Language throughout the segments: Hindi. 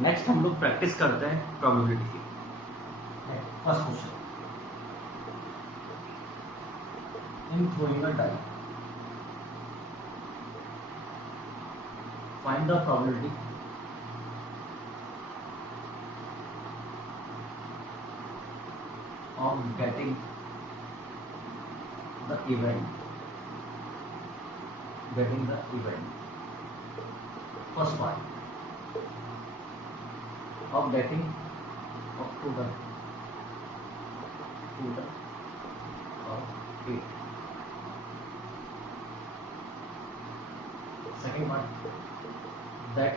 नेक्स्ट हम लोग प्रैक्टिस करते हैं प्रोबेबिलिटी की। First question, in throwing a die find the probability of getting the event first part of getting of total of 8. Second part, that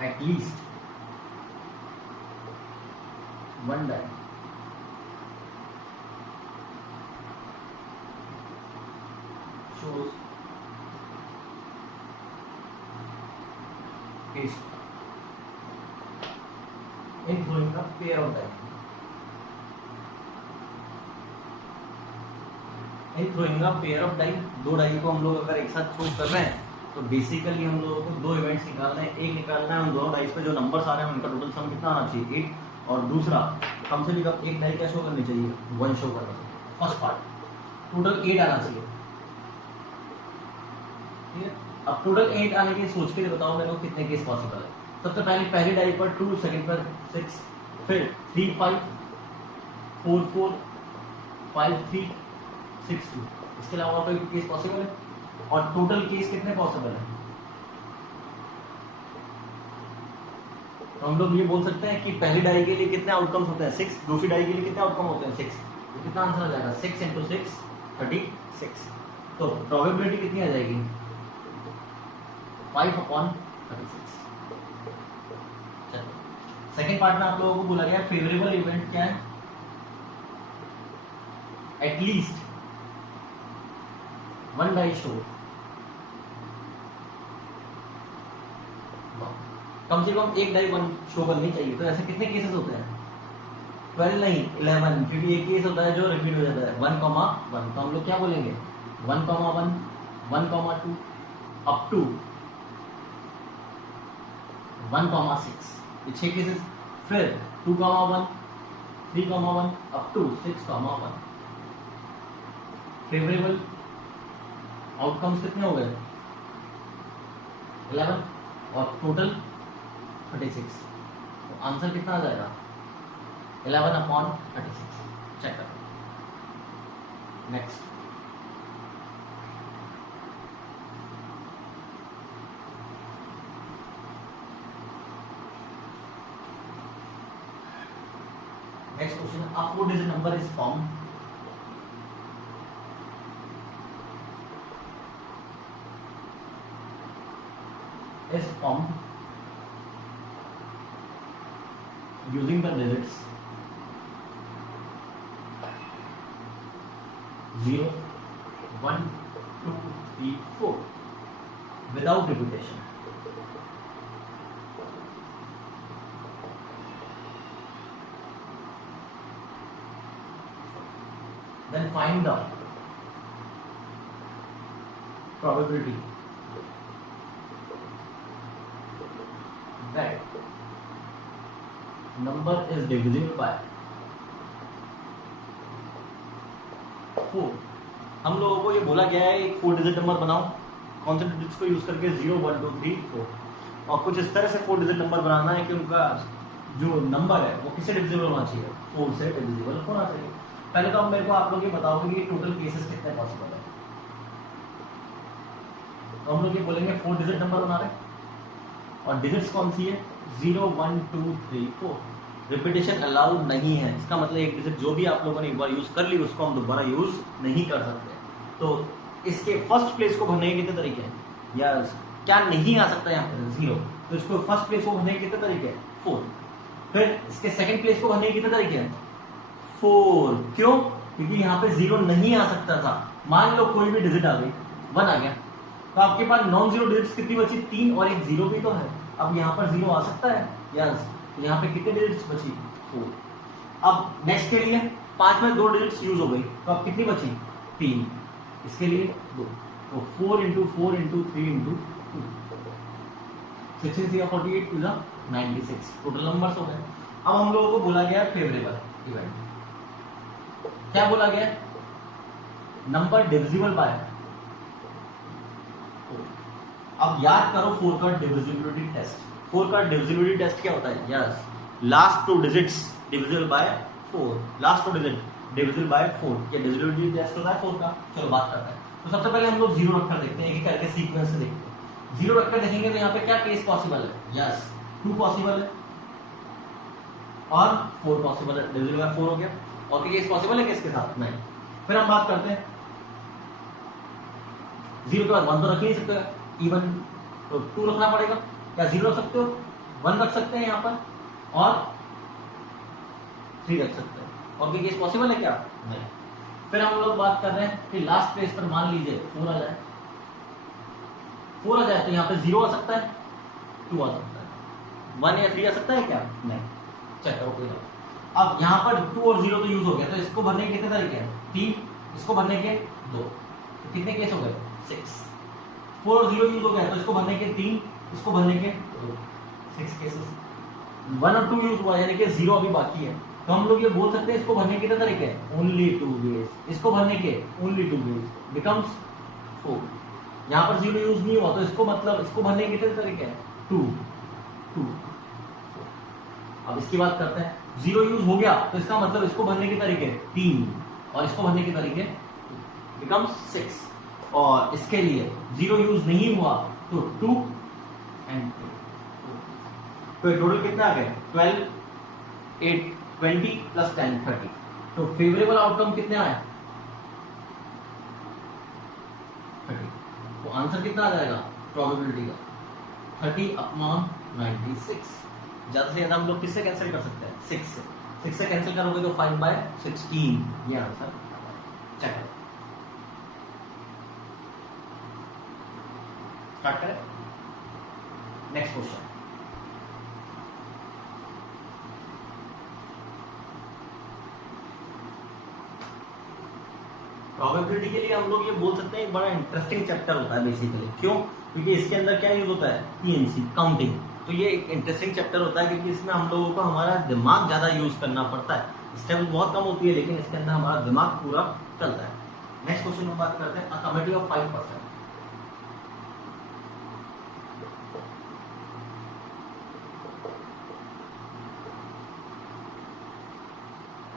at least one die shows case in throwing a pair of die. In throwing a pair of die, दो डाई को हम लोग अगर एक साथ थ्रो कर रहे हैं तो बेसिकली हम लोगों को दो इवेंट्स निकालना है। एक निकालना है उन दोनों डाइस पे जो नंबर्स आ रहे हैं उनका टोटल सम कितना आना चाहिए 8, और दूसरा कम से कम एक डाई क्या शो करनी चाहिए 1 शो करना चाहिए। फर्स्ट पार्ट टोटल 8 आना चाहिए, ठीक है। अब टोटल 8 आने के सोच के बताओ मेरे को कितने केस पॉसिबल है। सबसे पहले पहली डाई पर 2, सेकंड पर 6, फिर 3 5, 4 4, 5 3, 6 2। इसके अलावा कोई केस पॉसिबल है? और टोटल केस कितने पॉसिबल है? तो हम लोग ये बोल सकते हैं कि पहली डाई के लिए कितने आउटकम्स होते हैं 6, दूसरी डाई के लिए कितने आउटकम होते हैं 6। तो कितना आंसर आ जाएगा 6 × 6 36। तो प्रोबेबिलिटी कितनी आ जाएगी 5/36। सेकेंड पार्ट में आप लोगों को बोला गया फेवरेबल इवेंट क्या है, एटलीस्ट वन डाई शो, कम से कम एक डाई 1 शो करनी चाहिए। तो ऐसे कितने केसेस होते हैं 12 नहीं 11, क्योंकि एक केस होता है जो रिपीट हो जाता है 1,1। तो हम लोग क्या बोलेंगे 1,1, 1,2 अप टू 1,6, ये 6 केसेस। फिर 2,1, 3,1 अप टू 6,1। फेवरेबल आउटकम्स कितने हो गए 11 और टोटल 36। तो आंसर कितना आ जाएगा 11/36। चेक करो। Next, question, a 4-digit number is formed using the digits 0, 1, 2, 3, 4 without repetition. Then find the probability that number is divisible by 4। हम लोगों को ये बोला गया है एक 4 डिजिट नंबर बनाओ, कौन से डिजिट्स को यूज करके 0, 1, 2, 3, 4, और कुछ इस तरह से 4 डिजिट नंबर बनाना है कि उनका जो नंबर है वो किससे डिविजिबल होना चाहिए 4 से डिविजिबल होना चाहिए। पहले तो अब मेरे को आप लोग ये बताओगे कि टोटल केसेस कितने पॉसिबल है। तो हम लोग ये बोलेंगे 4 डिजिट नंबर बना रहे हैं और डिजिट्स कौन सी है 0, 1, 2, 3, 4। रिपीटेशन अलाउड नहीं है, इसका मतलब एक डिजिट जो भी आप लोगों ने एक बार यूज कर ली उसको हम दोबारा यूज नहीं कर सकते। तो इसके फर्स्ट प्लेस को भरने के कितने तरीके हैं, या क्या नहीं आ सकता यहाँ पर 0, तो इसको फर्स्ट प्लेस को भरने के कितने तरीके हैं 4। फिर इसके सेकंड प्लेस को भरने के कितने तरीके हैं 4। क्यों? क्योंकि यहाँ पे 0 नहीं आ सकता था। मान लो कोई भी डिजिट आ गई 1 आ गया, तो आपके पास नॉन जीरो डिजिट्स कितनी बची 3 और एक 0 भी तो है। अब यहाँ पर 0 आ सकता है यस, तो यहाँ पे कितने डिजिट्स बची 4। अब नेक्स्ट के लिए 5 में 2 डिजिट्स यूज हो गई, तो अब कितनी बची 3, इसके लिए 2, तो 4 × 4 × 3 × 2। 16 48 टू 96 टोटल नंबर्स हो गए। अब हम लोगों को बोला गया फेवरेबल इवेंट। क्या बोला गया? Number divisible by 4। अब याद करो 4 का डिविजिबिलिटी टेस्ट। 4 का डिविजिबिलिटी टेस्ट क्या होता है? Yes, last 2 digits divisible by 4, last 2 digit divisible by 4। ये डिविजिबिलिटी टेस्ट होता है 4 का। चलो बात करते हैं। तो सबसे पहले हम लोग 0 रखकर देखते हैं, एक करके सीक्वेंस से देखते हैं। 0 रखकर देखेंगे तो यहाँ पे क्या केस पॉसिबल है? यस, 2 पॉसिबल है और 4 पॉसिबल है। डिविजिबल बाय 4 हो गया। और क्या केस पॉसिबल है किसके साथ? नहीं। फिर हम बात करते हैं 0 के बाद 1 तो रख ही नहीं सकते, इवन तो 2 रखना पड़ेगा। क्या 0 रख सकते हो? 1 रख सकते हैं यहाँ पर और 3 रख सकते हैं। और क्या केस पॉसिबल है क्या? नहीं। फिर हम लोग बात कर रहे हैं कि लास्ट प्लेस पर मान लीजिए 4 आ जाए। 4 आ जाए तो यहाँ पे 0 आ सकता है, 2 आ सकता है, 1 या 3 आ सकता है क्या? नहीं। चेक करो कोई। अब यहाँ पर 2 और 0 तो यूज हो गया, तो इसको भरने के कितने तरीके हैं? 3। इसको भरने के 2। तो कितने केस हो गए? 6। 4 और 0 यूज हो गया, तो इसको भरने के 3, इसको भरने के 2, 6 केसेस। 1 और 2 यूज हुआ, यानी कि 0 अभी बाकी है। तो हम लोग ये बोल सकते हैं इसको भरने के कितने तरीके हैं? Only 2 ways. इसको भरने के ओनली 2 वेज, बिकम्स 4। यहाँ पर 0 यूज नहीं हुआ, तो इसको मतलब इसको भरने के कितने तरीके हैं? 2, 2, 4। अब इसकी बात करते हैं। 0 यूज हो गया, तो इसका मतलब इसको भरने के तरीके 3 और इसको भरने के तरीके बिकम्स 6। और इसके लिए 0 यूज नहीं हुआ, तो 2 एंड 2। तो टोटल कितना आ गया? 12, 8, 20 प्लस 10, 30। तो फेवरेबल आउटकम कितने आए? 30। तो आंसर कितना आ जाएगा प्रोबेबिलिटी का? 30/96। ज्यादा से ज्यादा हम लोग किससे कैंसिल कर सकते हैं? 6 से। 6 से कैंसिल करोगे तो 5/16, ये आंसर। चेक करो, स्टार्ट करें। Next question. प्रोबेबिलिटी के लिए हम लोग ये बोल सकते हैं एक बड़ा इंटरेस्टिंग चैप्टर होता है बेसिकली। क्यों? क्योंकि इसके अंदर क्या यूज होता है? PNC, counting. तो ये एक इंटरेस्टिंग चैप्टर होता है क्योंकि इसमें हम लोगों को हमारा दिमाग ज्यादा यूज करना पड़ता है। स्टेप्स बहुत कम होती है, लेकिन इसके अंदर हमारा दिमाग पूरा चलता है। नेक्स्ट क्वेश्चन में बात करते हैं, a committee of 5%।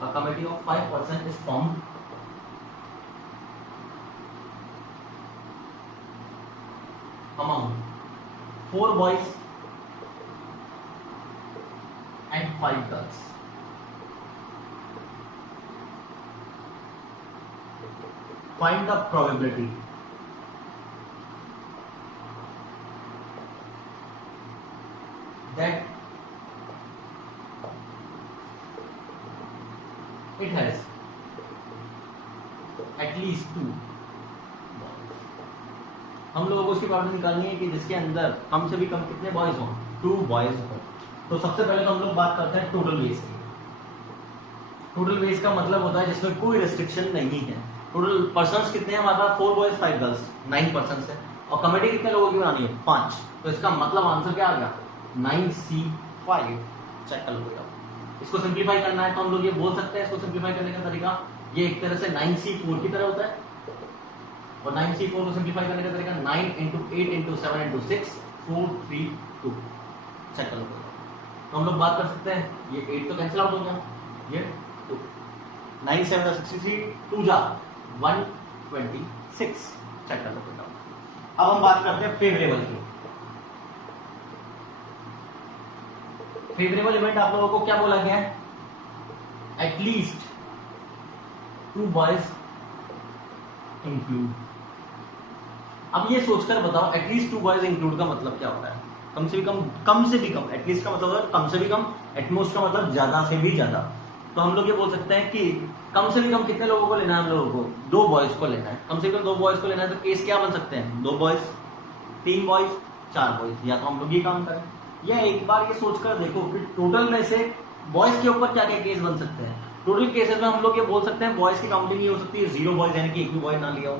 A committee of 5% is formed among 4 boys and 5 girls. Find the probability that it has at least 2 boys. हम लोगों को उसकी प्रोबेबिलिटी निकालनी है कि जिसके अंदर कम से भी कम कितने बॉयज हों? 2 बॉयज हों। तो सबसे पहले तो हम लोग बात करते हैं टोटल वेज की। टोटल वेज का मतलब होता है जिसमें कोई रेस्ट्रिक्शन नहीं है। टोटल पर्सन्स कितने हैं हमारे पास? 4 बॉयज 5 गर्ल्स, 9 पर्सन्स है। और कमेटी कितने लोगों की बनानी है? 5। तो इसका मतलब आंसर क्या आ गया? 9C5। चेक कर लो बेटा। इसको सिंप्लीफाई करना है तो हम लोग ये बोल सकते हैं, इसको सिंप्लीफाई करने का तरीका ये एक तरह से 9C4 की तरह होता है। और 9C4 को सिंप्लीफाई करने का तरीका 9 × 8 × 7 × 6 4 3 2। चेक कर लो। तो हम लोग बात कर सकते हैं, ये 8 तो कैंसिल आउट हो गया, ये 2, 9 7 63, 2 जा 126। चेक कर लो बेटा। अब हम बात करते हैं फेवरेबल की। फेवरेबल इवेंट आप लोगों को क्या बोला गया है? At least 2 boys include. अब ये सोचकर बताओ एटलीस्ट 2 बॉयज इंक्लूड का मतलब क्या होता है? कम से भी कम, कम से भी कम। एटलीस्ट का मतलब होता है कम से भी कम, एटमोस्ट का मतलब ज्यादा से भी ज्यादा। तो हम लोग ये बोल सकते हैं कि कम से भी कम कितने लोगों को लेना है? हम लोगों को 2 बॉयज को लेना है। कम से कम 2 बॉयज को लेना है, तो केस क्या बन सकते हैं? 2 बॉयज, 3 बॉयज, 4 बॉयज। या तो हम लोग ये काम करें, या एक बार ये सोचकर देखो कि टोटल में से बॉयज के ऊपर क्या क्या केस बन सकते हैं। टोटल केसेस में हम लोग ये बोल सकते हैं बॉयज की काउंटिंग ये हो सकती है 0 बॉयज, यानी कि एक भी बॉय ना लिया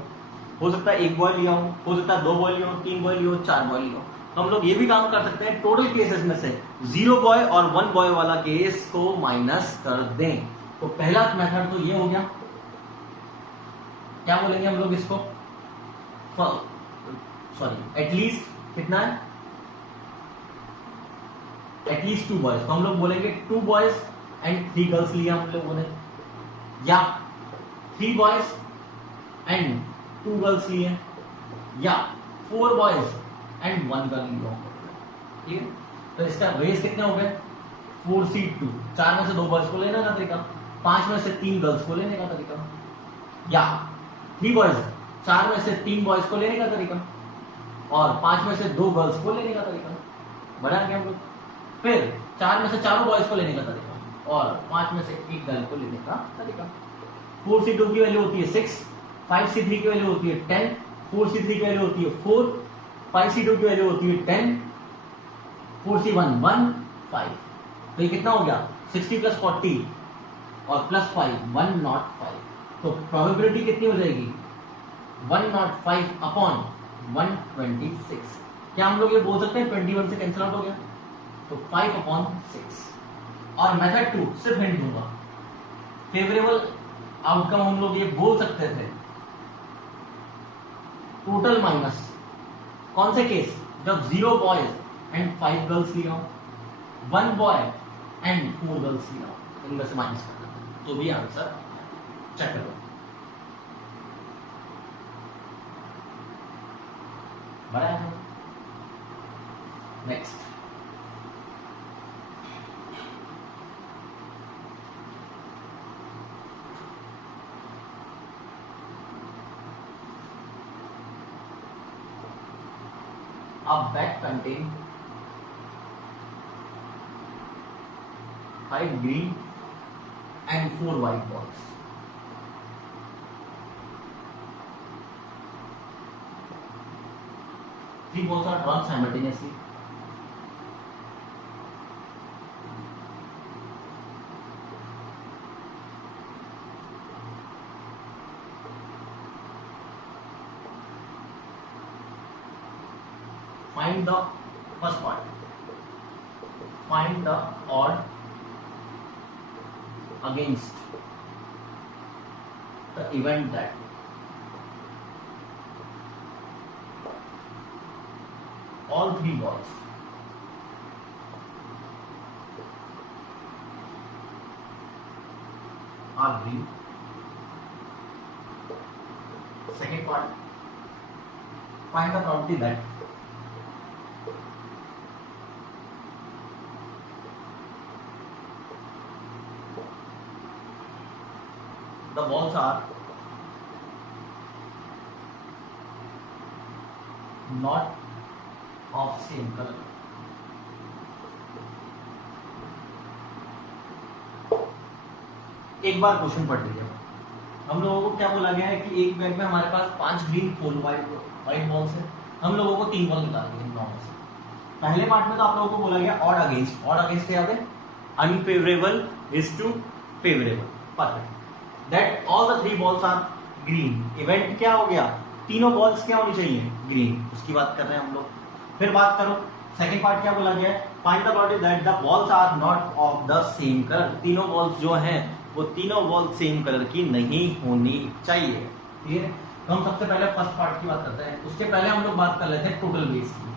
हो सकता है 1 बॉय लिया हो सकता है 2 बॉय लिया हो, 3 बॉय लिया हो, 4 बॉय लिया हो। तो हम लोग ये भी काम कर सकते हैं, टोटल केसेस में से 0 बॉय और 1 बॉय वाला केस को माइनस कर दें। तो पहला मेथड तो ये हो गया, क्या बोलेंगे हम लोग इसको, सॉरी एटलीस्ट कितना है, एटलीस्ट 2 बॉयज, तो हम लोग बोलेंगे 2 बॉयज एंड 3 गर्ल्स लिया हम लोगों ने, या 3 बॉयज एंड 2 गर्ल्स लिए, या 4 बॉयज एंड 1 गर्ल लिया। ठीक है, तो इसका वेज कितने हो गए, 4C2, 4 में से 2 बॉयज को लेने का तरीका, 5 में से 3 गर्ल्स को लेने का तरीका, या 3 बॉयज 4 में से 3 बॉयज को लेने का तरीका, और 5 में से 2 गर्ल्स को लेने का तरीका। बना क्या हम लोग, फिर 4 में से 4 बॉयज को लेने का तरीका और 5 में से 1 गर्ल को लेने का तरीका। 4C2 की वैल्यू होती है 6, 5C3 की वैल्यू होती है 10, 4C3 की वैल्यू होती है 4, 5C2 की वैल्यू होती है 10, 4C1 1, 5। तो ये कितना हो गया, 60 प्लस 40 और प्लस 5 105। तो प्रोबेबिलिटी कितनी हो जाएगी, 105 अपॉन 126। क्या हम लोग ये बोल सकते हैं 21 से कैंसिल आउट हो गया, तो 5 अपॉन 6। और मेथड 2 सिर्फ हिंट दूंगा, फेवरेबल आउटकम हम लोग ये बोल सकते थे, टोटल माइनस कौन से केस, जब 0 बॉयज एंड 5 गर्ल्स लिया, 1 बॉय एंड 4 गर्ल्स लिया, इनमें से माइनस करना, तो भी आंसर चेक करो। बराबर, next a bag contain 5 green and 4 white balls. Three balls are drawn simultaneously. Find the first part. Find the odd against the event that all 3 balls are green. Second part, find the probability that the balls are not of same color. एक बार क्वेश्चन पढ़ लीजिए। हम लोगों को क्या बोला गया है कि एक बैग में हमारे पास 5 ग्रीन 4 व्हाइट बॉल्स है, हम लोगों को 3 बॉल निकालनी है नॉर्मल से। पहले पार्ट में तो आप लोगों को बोला गया ऑड अगेंस्ट, ऑड अगेंस्ट क्या है, unfavourable is to favourable, perfect, that all the 3 balls are green. Event क्या हो गया, तीनों बॉल्स क्या होनी चाहिए, ग्रीन, उसकी बात कर रहे हैं हम लोग। फिर बात करो सेकंड पार्ट क्या बोला गया है, find the probability that the balls are not of the same colour. तीनों बॉल्स जो हैं वो तीनों बॉल सेम कलर की नहीं होनी चाहिए। ठीक है, तो हम सबसे पहले फर्स्ट पार्ट की बात करते हैं। उसके पहले हम लोग बात कर लेते हैं टोटल बेस की।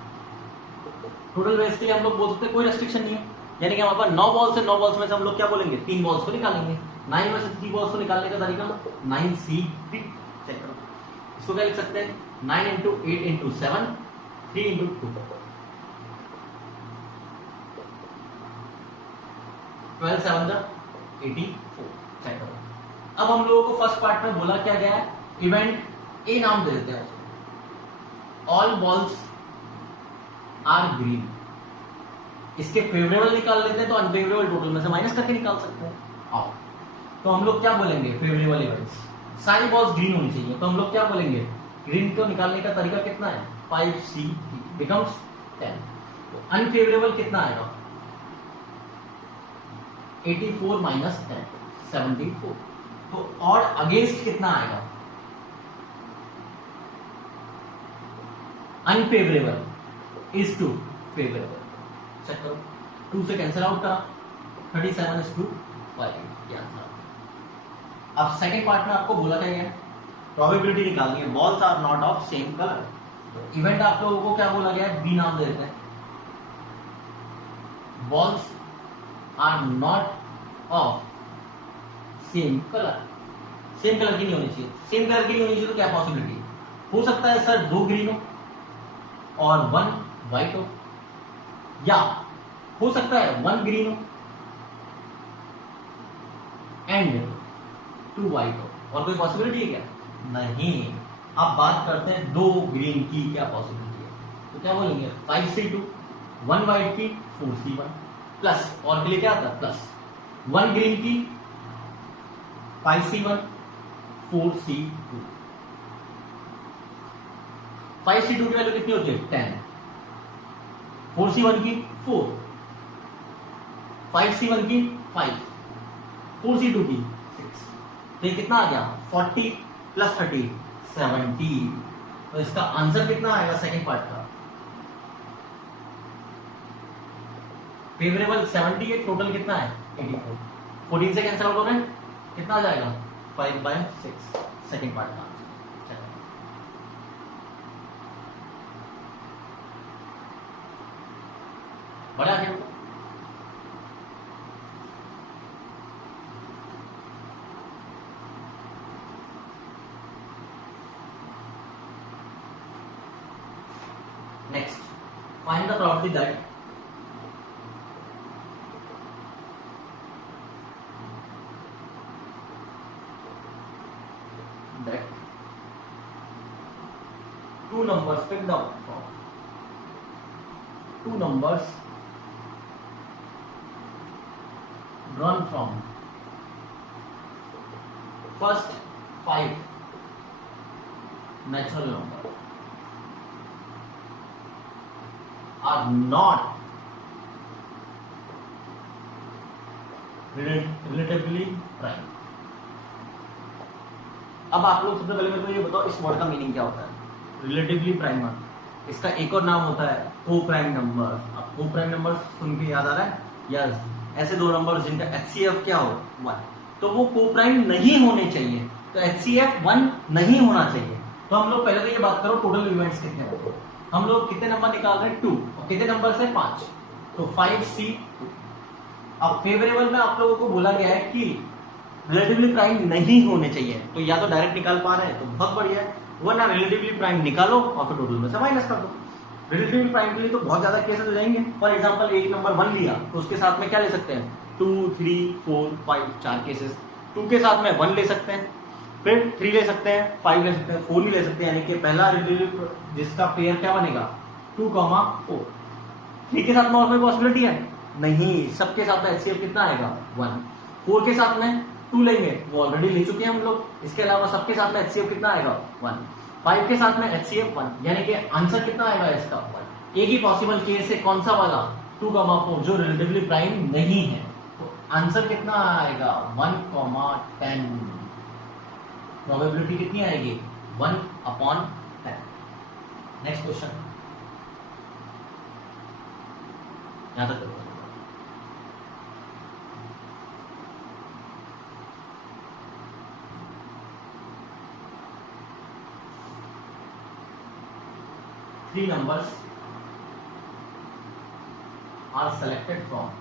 टोटल बेस के लिए हम लोग बोल सकते हैं कोई रेस्ट्रिक्शन नहीं है, यानी कि हमारे पास 9 बॉल्स है, 9 बॉल्स में से हम लोग क्या बोलेंगे, 3 बॉल्स को निकालेंगे। 9 में से 3 बॉल्स को निकालने का तरीका 9C3, चेक करो, इसको क्या लिख सकते हैं, 9 इंटू 8 इंटू 7, 3 इंटू 2, 12 7 84, चेक करो। अब हम लोगों को फर्स्ट पार्ट में बोला क्या गया है, इवेंट ए नाम दे देते हैं उसको, ऑल बॉल्स आर ग्रीन। इसके फेवरेबल निकाल लेते हैं तो अनफेवरेबल टोटल में से माइनस करके निकाल सकते हैं। आओ, तो हम लोग क्या बोलेंगे, फेवरेबल इवेंट्स, सारी बॉल्स ग्रीन होनी चाहिए, तो हम लोग क्या बोलेंगे, ग्रीन को निकालने का तरीका कितना है, 5C बिकम्स 10। तो अनफेवरेबल कितना आएगा, 84 माइनस 10, 74। तो और अगेंस्ट कितना आएगा, unfavourable is to favourable. Check करो, 2 से कैंसिल आउट करा, 37 इज टू 5 ये आंसर। अब सेकंड पार्ट में आपको बोला क्या है, प्रोबेबिलिटी निकालनी है। Balls are not of same colour. Event आप लोगों को क्या बोला गया है, बी नाम दे देते हैं। Balls are not of same colour. Same colour की नहीं होनी चाहिए। सेम कलर की नहीं होनी चाहिए तो क्या पॉसिबिलिटी हो सकता है सर, 2 ग्रीन हो और 1 व्हाइट हो, या हो सकता है 1 ग्रीन हो एंड 2 व्हाइट हो। और कोई पॉसिबिलिटी है क्या? नहीं। अब बात करते हैं 2 ग्रीन की क्या पॉसिबिलिटी है, तो क्या बोलेंगे 5C2, 1 व्हाइट की 4C1 प्लस, और के लिए क्या आता है प्लस, 1 ग्रीन की 5C1 4C2। 5C2 की वैल्यू कितनी होती है 10, 4C1 की 4, 5C1 की 5, 4C2 की 6। तो ये कितना आ गया 40 प्लस 30 70। तो इसका आंसर कितना आएगा सेकंड पार्ट का, फेवरेबल 70 है, टोटल कितना है 84। 14 से कैंसिल आउट हो रहे हैं, कितना आ जाएगा 5/6 सेकंड पार्ट का आंसर। बड़ा आगे next, find the property that two numbers picked up from two numbers drawn from first 5 natural number are not relatively prime। अब आप लोग सबसे पहले मेरे को ये बताओ इस वर्ड का मीनिंग क्या होता है, रिलेटिवली प्राइम। इसका एक और नाम होता है को प्राइम नंबर। अब को प्राइम नंबर सुन के याद आ रहा है, यस, ऐसे 2 नंबर जिनका HCF क्या हो 1, तो वो को प्राइम नहीं होने चाहिए, तो HCF 1 नहीं होना चाहिए। तो हम लोग पहले तो ये बात करो टोटल इवेंट्स कितने होते हैं, हम लोग कितने नंबर निकाल रहे हैं 2, और कितने नंबर से 5, तो 5C2। अब फेवरेबल में आप लोगों को बोला गया है कि रिलेटिवली प्राइम नहीं होने चाहिए, तो या तो डायरेक्ट निकाल पा रहे हैं तो बहुत बढ़िया है, वरना रिलेटिवली प्राइम निकालो और फिर टोटल में से माइनस कर दो। रिलेटिवली प्राइम के लिए तो बहुत ज्यादा केसेस हो जाएंगे। फॉर एग्जांपल एक नंबर 1 लिया तो उसके साथ में क्या ले सकते हैं 2 3 4 5 4 केसेस। 2 के साथ में 1 ले सकते हैं, फिर 3 ले सकते हैं, 5 ले सकते हैं, 4 भी ले सकते हैं, यानी कि पहला रिलेटिवली जिसका पेयर क्या बनेगा 2, 4। 3 के साथ में और कोई पॉसिबिलिटी है नहीं, सबके साथ में HCF कितना आएगा 1। 4 के साथ में 2 लेंगे, वो ऑलरेडी ले चुके हैं हम लोग, इसके अलावा सबके साथ में HCF कितना आएगा 1। 5 के साथ में HCF 1, यानी कि आंसर कितना आएगा इसका 1। एक ही पॉसिबल केस है, कौन सा वाला 2, 4 जो रिलेटिवली प्राइम नहीं है, तो आंसर कितना आएगा 1,10। प्रोबेबिलिटी कितनी आएगी 1/10। नेक्स्ट क्वेश्चन, यहां तक 3 numbers are selected from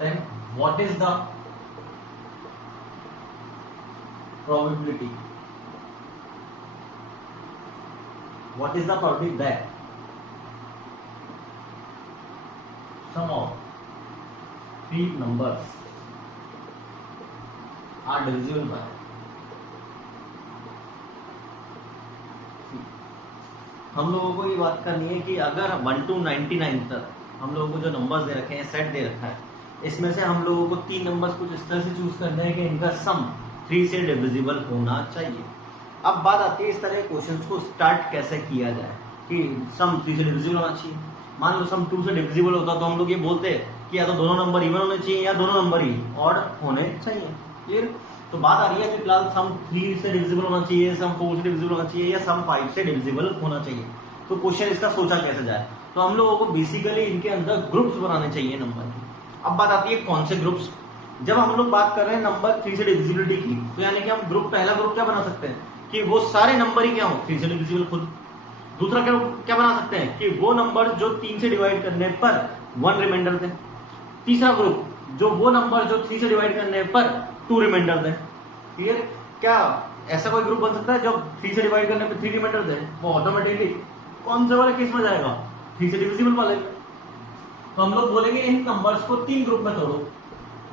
then what is the probability? What is the probability that sum of 3 numbers are divisible by? हम लोगों को ये बात करनी है कि अगर 1 to 99 तक हम लोगों को जो नंबर्स दे रखे हैं, सेट दे रखा है, इसमें से हम लोगों को 3 नंबर्स कुछ इस तरह से चूज करना है कि इनका सम 3 से डिविजिबल होना चाहिए। अब बात आती है इस तरह के क्वेश्चंस को स्टार्ट कैसे किया जाए कि सम 3 से डिविजिबल होना चाहिए। मान लो सम 2 से डिविजिबल होता तो हम लोग ये बोलते कि या तो दोनों नंबर इवन होने चाहिए या दोनों नंबर ही ऑड होने चाहिए। क्लियर? तो बात आ रही है कि फिलहाल सम 3 से डिविजिबल होना चाहिए, सम 4 से डिविजिबल होना चाहिए या सम 5 से डिविजिबल होना चाहिए। तो क्वेश्चन इसका सोचा कैसे जाए, तो हम लोगों को बेसिकली इनके अंदर ग्रुप्स बनाने चाहिए नंबर की। अब बात आती है कौन से ग्रुप्स। जब हम लोग बात कर रहे हैं नंबर 3 से डिविजिबिलिटी की, तो यानी कि हम पहला ग्रुप क्या बना सकते हैं कि वो सारे नंबर ही क्या हो 3 से डिविजिबल खुद। दूसरा क्या बना सकते हैं कि वो नंबर जो 3 से डिवाइड करने पर 1 रिमाइंडर दें। तीसरा ग्रुप जो वो नंबर जो 3 से डिवाइड करने पर 2 रिमाइंडर दें। क्लियर? क्या ऐसा कोई ग्रुप बन सकता है जो 3 से डिवाइड करने पर 3 रिमाइंडर दें? वो ऑटोमेटिकली कौन से वाले केस में जाएगा? 3 से डिविजिबल वाले में। तो हम लोग बोलेंगे इन नंबर्स को 3 ग्रुप में तोड़ो।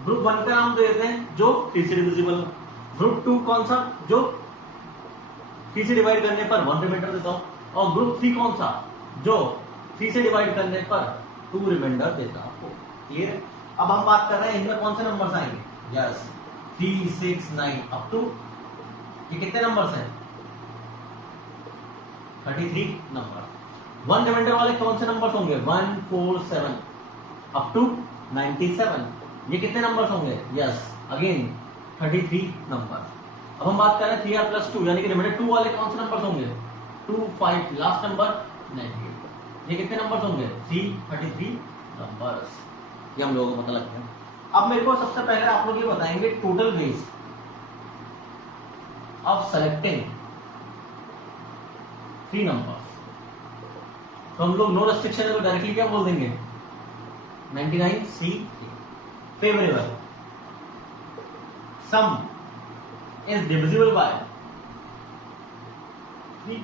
ग्रुप 1 का नाम दे देते हैं जो 3 से डिविजिबल हो। ग्रुप 2 कौन सा? जो 3 से डिवाइड करने पर 1 रिमाइंडर देता हूं। और ग्रुप 3 कौन सा? जो 3 से डिवाइड करने पर 2 रिमाइंडर देता हूं। क्लियर? अब हम बात कर रहे हैं इनमें कौन से नंबर्स आएंगे? यस, 3, 6, 9 अप टू ये कितने नंबर्स हैं? 33 नंबर। 1 रिमाइंडर वाले कौन से नंबर्स होंगे? 1, 4, 7 अप टू 97। ये कितने नंबर्स होंगे? Yes, again 33 number. अब हम बात कर रहे हैं 3r + 2 यानी कि रिमाइंडर 2 वाले कौन से नंबर्स होंगे? 2, 5 लास्ट नंबर 98। ये कितने नंबर्स होंगे? 33 नंबर्स। ये हम लोगों को पता लगता है। अब मेरे को सबसे पहले आप लोग ये बताएंगे total ways of selecting 3 numbers. तो हम लोग नो रेस्ट्रिक्शन है तो डायरेक्टली क्या बोल देंगे? 99C favourable some is divisible by 3।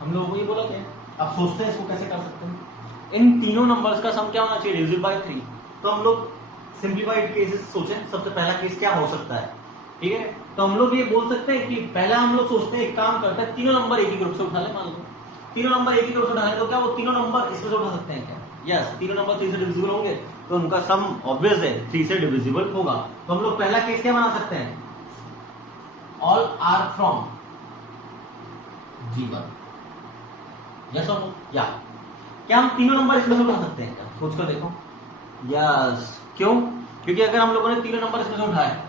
हम लोगों को ये बोला क्या? अब सोचते हैं इसको कैसे कर सकते हैं। इन तीनों नंबर्स का सम क्या होना चाहिए? Divisible by 3। तो हम लोग सिंप्लीफाइड केसेस सोचें। सबसे पहला केस क्या हो सकता है? ठीक है, तो हम लोग ये बोल सकते हैं कि पहला हम लोग सोचते हैं, एक काम करते हैं, तीनों नंबर एक ही ग्रुप से उठा ले। मान लो तीनों नंबर एक ही ग्रुप से उठा ले, तो क्या वो तीनों नंबर इसमें से उठा सकते हैं क्या? यस, तीनों नंबर 3 से डिविजिबल होंगे तो उनका सम ऑब्वियस है 3 से डिविजिबल होगा। तो हम लोग पहला केस क्या बना सकते हैं? All are from G1। Yes और नो? या क्या हम तीनों नंबर इसमें से उठा सकते हैं क्या? सोच कर देखो। यस, क्यों? क्योंकि अगर हम लोगों ने तीनों नंबर इसमें से उठाए,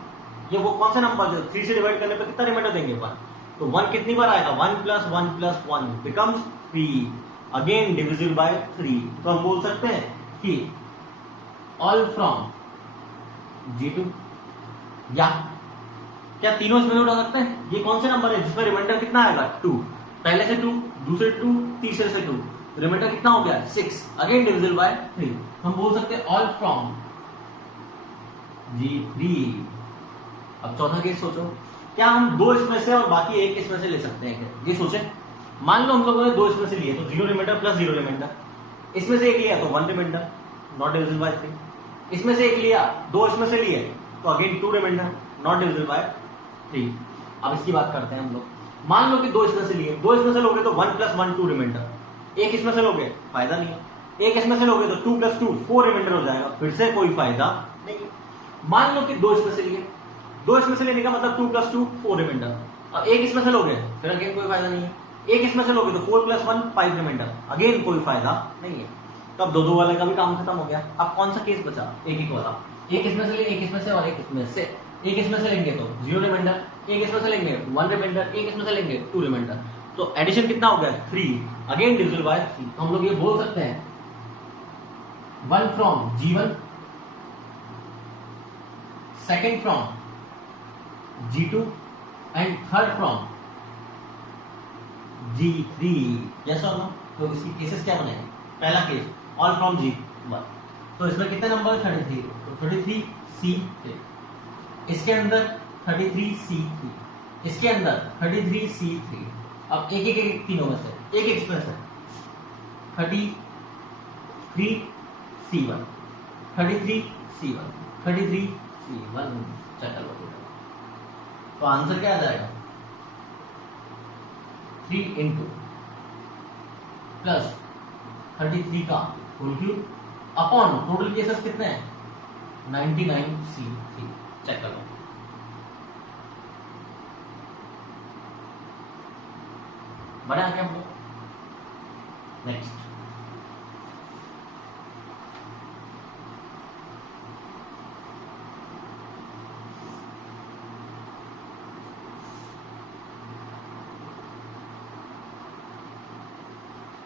ये वो कौन से नंबर जो 3 से डिवाइड करने पर कितना रिमाइंडर देंगे? 1। तो 1 कितनी बार आएगा? 1 + 1 + 1 बिकम्स 3, अगेन डिविजिबल बाय 3। तो हम बोल सकते हैं कि ऑल फ्रॉम G2। या क्या तीनों इसमें से उठा सकते हैं? ये कौन से नंबर है जिसमें रिमाइंडर कितना आएगा? 2। पहले से 2, दूसरे 2, तीसरे से 2, रिमाइंडर कितना हो गया? 6, अगेन डिविजिबल बाय 3। हम बोल सकते हैं ऑल फ्रॉम G3। अब चौथा केस सोचो, क्या हम 2 इसमें से और बाकी 1 इसमें से ले सकते हैं क्या? ये सोचे। मान लो हम लोगों ने 2 इसमें से लिए तो 0 रिमाइंडर + 0 रिमाइंडर। इसमें से 1 लिया तो 1 रिमाइंडर, नॉट डिविजिबल बाय 3। इसमें से 1 लिया, 2 इसमें से लिए तो again 2 reminder, not divisible by 3। अब इसकी बात करते हैं हम लोग। मान लो कि 2 इसमें से लिए, 2 इसमें से लोगे तो 1 + 1 2 रिमाइंडर। 1 इसमें से लोगे फायदा नहीं है। 1 इसमें से लोगे तो 2 + 2 4 रिमाइंडर हो जाएगा, फिर से कोई फायदा नहीं। मान लो कि 2 इसमें से लिए, 2 इसमें से लेने का मतलब 2 + 2 4 रिमाइंडर। अब 1 इसमें से लोगे फिर अगेन कोई फायदा नहीं है। 1 इसमें से लोगे तो 4 + 1 5 रिमाइंडर, अगेन कोई फायदा नहीं है। तो अब 2-2 वाले का भी काम खत्म हो गया। अब कौन सा केस बचा? 1-1 वाला। 1 इसमें से लिए, 1 इसमें से और 1 इसमें से। 1 इसमें से लेंगे तो 0 रिमाइंडर, 1 इसमें से लेंगे 1 रिमाइंडर, 1 इसमें से लेंगे 2 रिमाइंडर। तो एडिशन कितना हो गया? 3, अगेन डिविजिबल बाय 3। हम लोग ये बोल सकते हैं 1 from G1, second from G2 and third from G3। Yes और नो? तो इसकी केसेस क्या बनेंगे? पहला केस ऑल फ्रॉम G1, तो इसमें कितने नंबर? 33, तो 33C थे। इसके अंदर 33C3, इसके अंदर 33C3। अब एक तीनों में से एक इसमें से 33C1, 33C1, 33C1। चलो तो आंसर क्या आ जाएगा? 3 × +33 का whole cube upon total cases कितने हैं? 99C3। चेक कर लो। बड़ा आ गया हम लोग। Next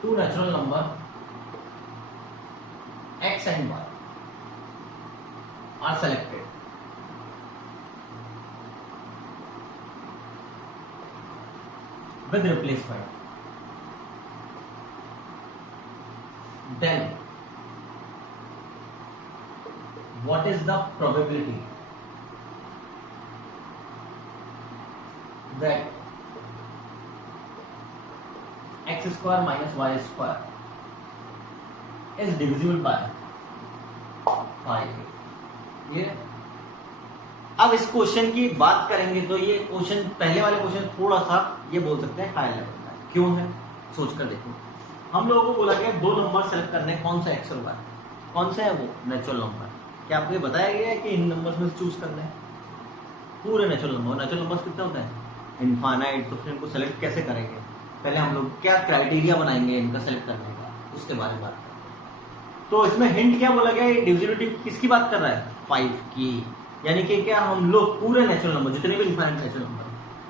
two natural number x and y are selected. With replacement, then what is the probability that x square minus y square is divisible by 5? ये अब इस क्वेश्चन की बात करेंगे तो ये क्वेश्चन, पहले वाले क्वेश्चन थोड़ा सा ये बोल सकते हैं हाई लेवल का है। क्यों है, सोच कर देखो। हम लोगों को बोला गया दो नंबर सेलेक्ट करने, कौन सा एक्स और वाई, कौन सा है वो नेचुरल नंबर। क्या आपको ये बताया गया है कि इन नंबर्स में से चूज करना है? पूरे नेचुरल नंबर। नेचुरल नंबर्स कितने होते हैं? इनफाइनाइट। तो फिर इनको सेलेक्ट कैसे करेंगे? पहले हम लोग क्या क्राइटेरिया बनाएंगे इनका सेलेक्ट करने का, उसके बारे में बात करते हैं। तो इसमें हिंट क्या बोला गया? डिविजिबिलिटी किसकी बात कर रहा है? 5 की। यानी कि क्या हम लोग पूरे नेचुरल नंबर, जितने भी इनफाइनाइट नेचुरल नंबर,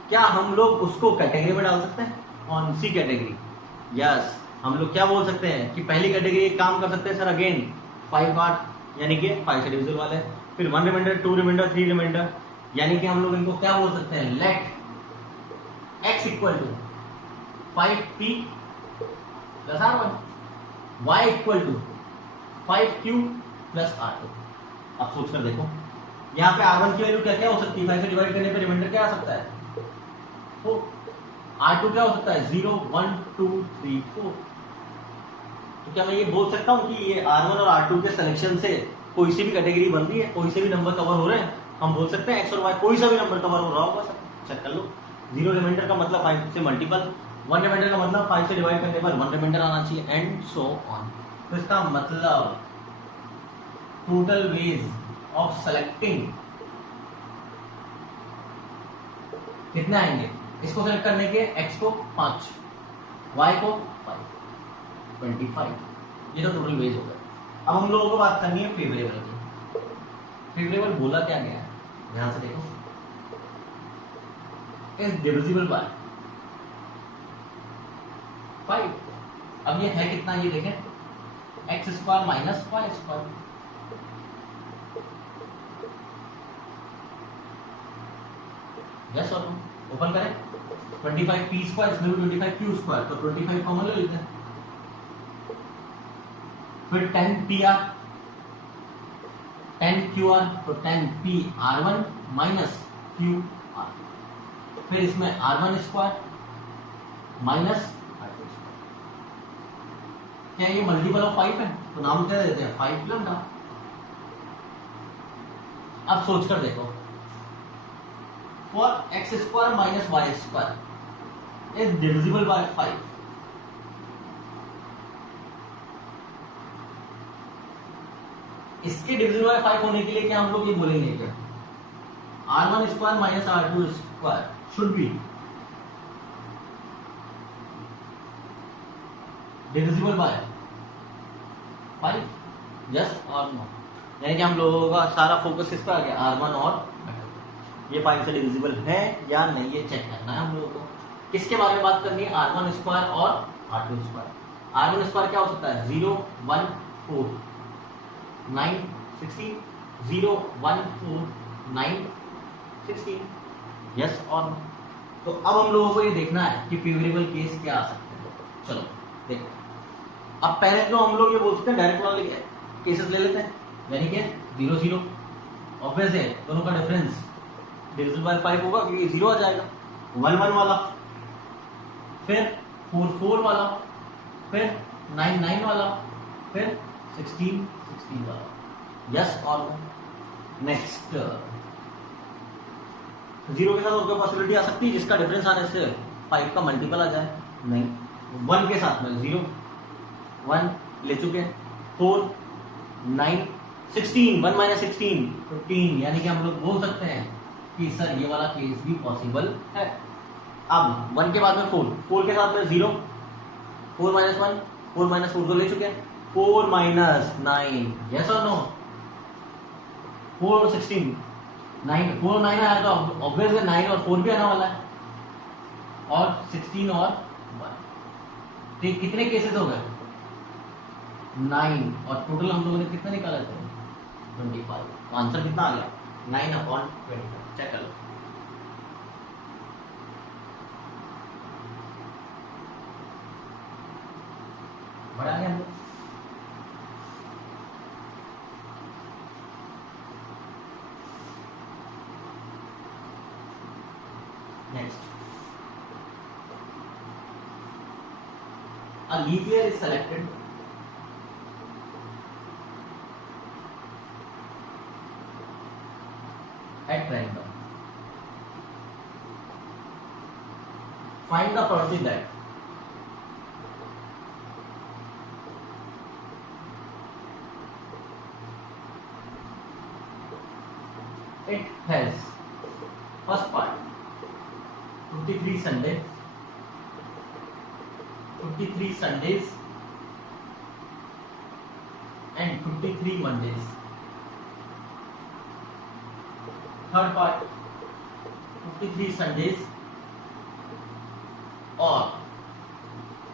क्या हम लोग उसको कैटेगरी में डाल सकते हैं? कौन सी कैटेगरी? यस, हम लोग क्या बोल सकते हैं कि पहली कैटेगरी काम कर सकते हैं सर, अगेन 5 पार्ट, यानी कि 5 से डिविजिबल वाले। फिर 1 रिमाइंडर, 2 रिमाइंडर, 3 रिमाइंडर, यानी कि हम लोग इनको क्या बोल सकते हैं? Let x equal to 5p plus r1, y equal to 5q plus r2। अब सोच कर देखो, यहाँ पे r1 की वैल्यू क्या क्या हो सकती है? 5 से डिवाइड करने पे रिमाइंडर क्या आ सकता है? 4। r2 क्या हो सकता है? 0, 1, 2, 3, 4। तो क्या मैं ये बोल सकता हूँ कि ये r1 और r2 के सिलेक्शन से कोई सी भी कैटेगरी बन रही है, कोई से भी नंबर कवर हो रहे हैं? हम बोल सकते हैं x और y कोई सा भी नंबर कवर हो रहा होगा सर, चेक कर लो। 0 रिमाइंडर का मतलब 5 से मल्टीपल, 1 रिमाइंडर का मतलब 5 से डिवाइड करने पर 1 रिमाइंडर आना चाहिए, एंड सो ऑन। तो इसका मतलब टोटल वेज ऑफ सेलेक्टिंग कितने आएंगे? इसको सेलेक्ट करने के x को 5, y को 5, 25। ये तो टोटल वेज हो गया। अब हम लोगों को बात करनी है फेवरेबल की। फेवरेबल बोला क्या गया है, ध्यान से देखो। Is divisible by 5। अब ये है कितना, ये देखें, x square minus y square. Yes और नो? ओपन करें, 25p स्क्वायर, इसमें भी 25q स्क्वायर, तो 25 कॉमन ले लेते हैं। फिर 10pr, 10qr, तो 10pr1 माइनस qr। फिर इसमें r1 square minus r2 square. क्या ये मल्टीपल ऑफ 5 है? तो नाम क्या देते हैं? 5 लैम्डा। अब सोचकर देखो, for x square minus y square is divisible by 5। इसके डिविजिबल बाय 5 होने के लिए क्या हम लोग ये बोलेंगे क्या? r1 square minus r2 square should be divisible by 5। Yes और नो? यानी कि हम लोगों का सारा फोकस किस पर आ गया? r1 और ये 5 से डिविजिबल है या नहीं, ये चेक करना है हम लोगों को। किसके बारे में बात करनी है? r1 स्क्वायर और r2 स्क्वायर। r1 स्क्वायर क्या हो सकता है? 0, 1, 4, 9, 16, 0, 1, 4, 9, 16। यस और नो? तो अब हम लोगों को ये देखना है कि फेवरेबल केस क्या आ सकते हैं। चलो देखो, अब पहले तो हम लोग ये बोल सकते हैं डायरेक्ट वाले केसेस ले लेते हैं, यानी कि 0, 0 ऑब्वियस है, दोनों का डिफरेंस डिविजिबल बाय 5 होगा क्योंकि 0 आ जाएगा। 1, 1 वाला, फिर 4, 4 वाला, फिर 9, 9 वाला, फिर 16, 16 वाला। यस और नो? नेक्स्ट, 0 के साथ और कोई पॉसिबिलिटी आ सकती है जिसका डिफरेंस आने से 5 का मल्टीपल आ जाए? नहीं। 1 के साथ में 0, 1 ले चुके हैं, 4, 9, 16, 1 माइनस 16, 15। यानी कि हम लोग बोल सकते हैं कि सर ये वाला केस भी पॉसिबल है। अब 1 के बाद में 4, 4 के साथ में 0, 4 माइनस 1, 4 माइनस 4 तो ले चुके हैं, 4 माइनस 9। यस और नो? 4 और 16, 9, 4 9 आया तो ऑब्वियसली 9 और 4 भी आने वाला है, और 16 और 1। तो कितने केसेस हो गए 9, और टोटल हम लोगों ने कितना निकाला था 25। तो आंसर कितना आ गया 9/25। चेक कर लो। बढ़ा गया हम लोग। Next, a leap year is selected at random. Find the probability that it has first part 53 Sundays, 53 Sundays and 53 Mondays. Third part 53 Sundays or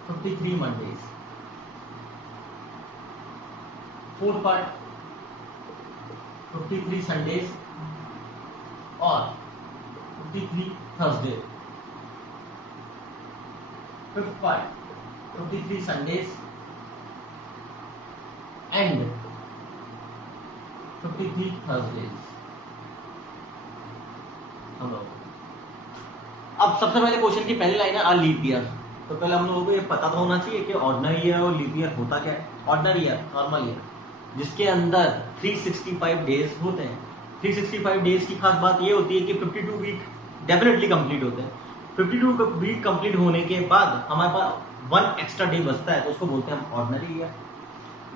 53 Mondays. Fourth part 53 Sundays or 53 Thursdays. Fifth part 53 Sundays and 53 Thursdays. हम लोग अब सबसे पहले क्वेश्चन की पहली लाइन है आ लीप ईयर। तो पहले हम लोगों को ये पता तो होना चाहिए कि ऑर्डिनरी ईयर और लीप ईयर होता क्या है। ऑर्डिनरी ईयर नॉर्मल ईयर जिसके अंदर 365 डेज होते हैं। 365 डेज की खास बात ये होती है कि 52 वीक डेफिनेटली कंप्लीट होते हैं। 52 वीक कंप्लीट होने के बाद हमारे पास 1 एक्स्ट्रा डे बचता है, तो उसको बोलते हैं हम ऑर्डिनरी ईयर।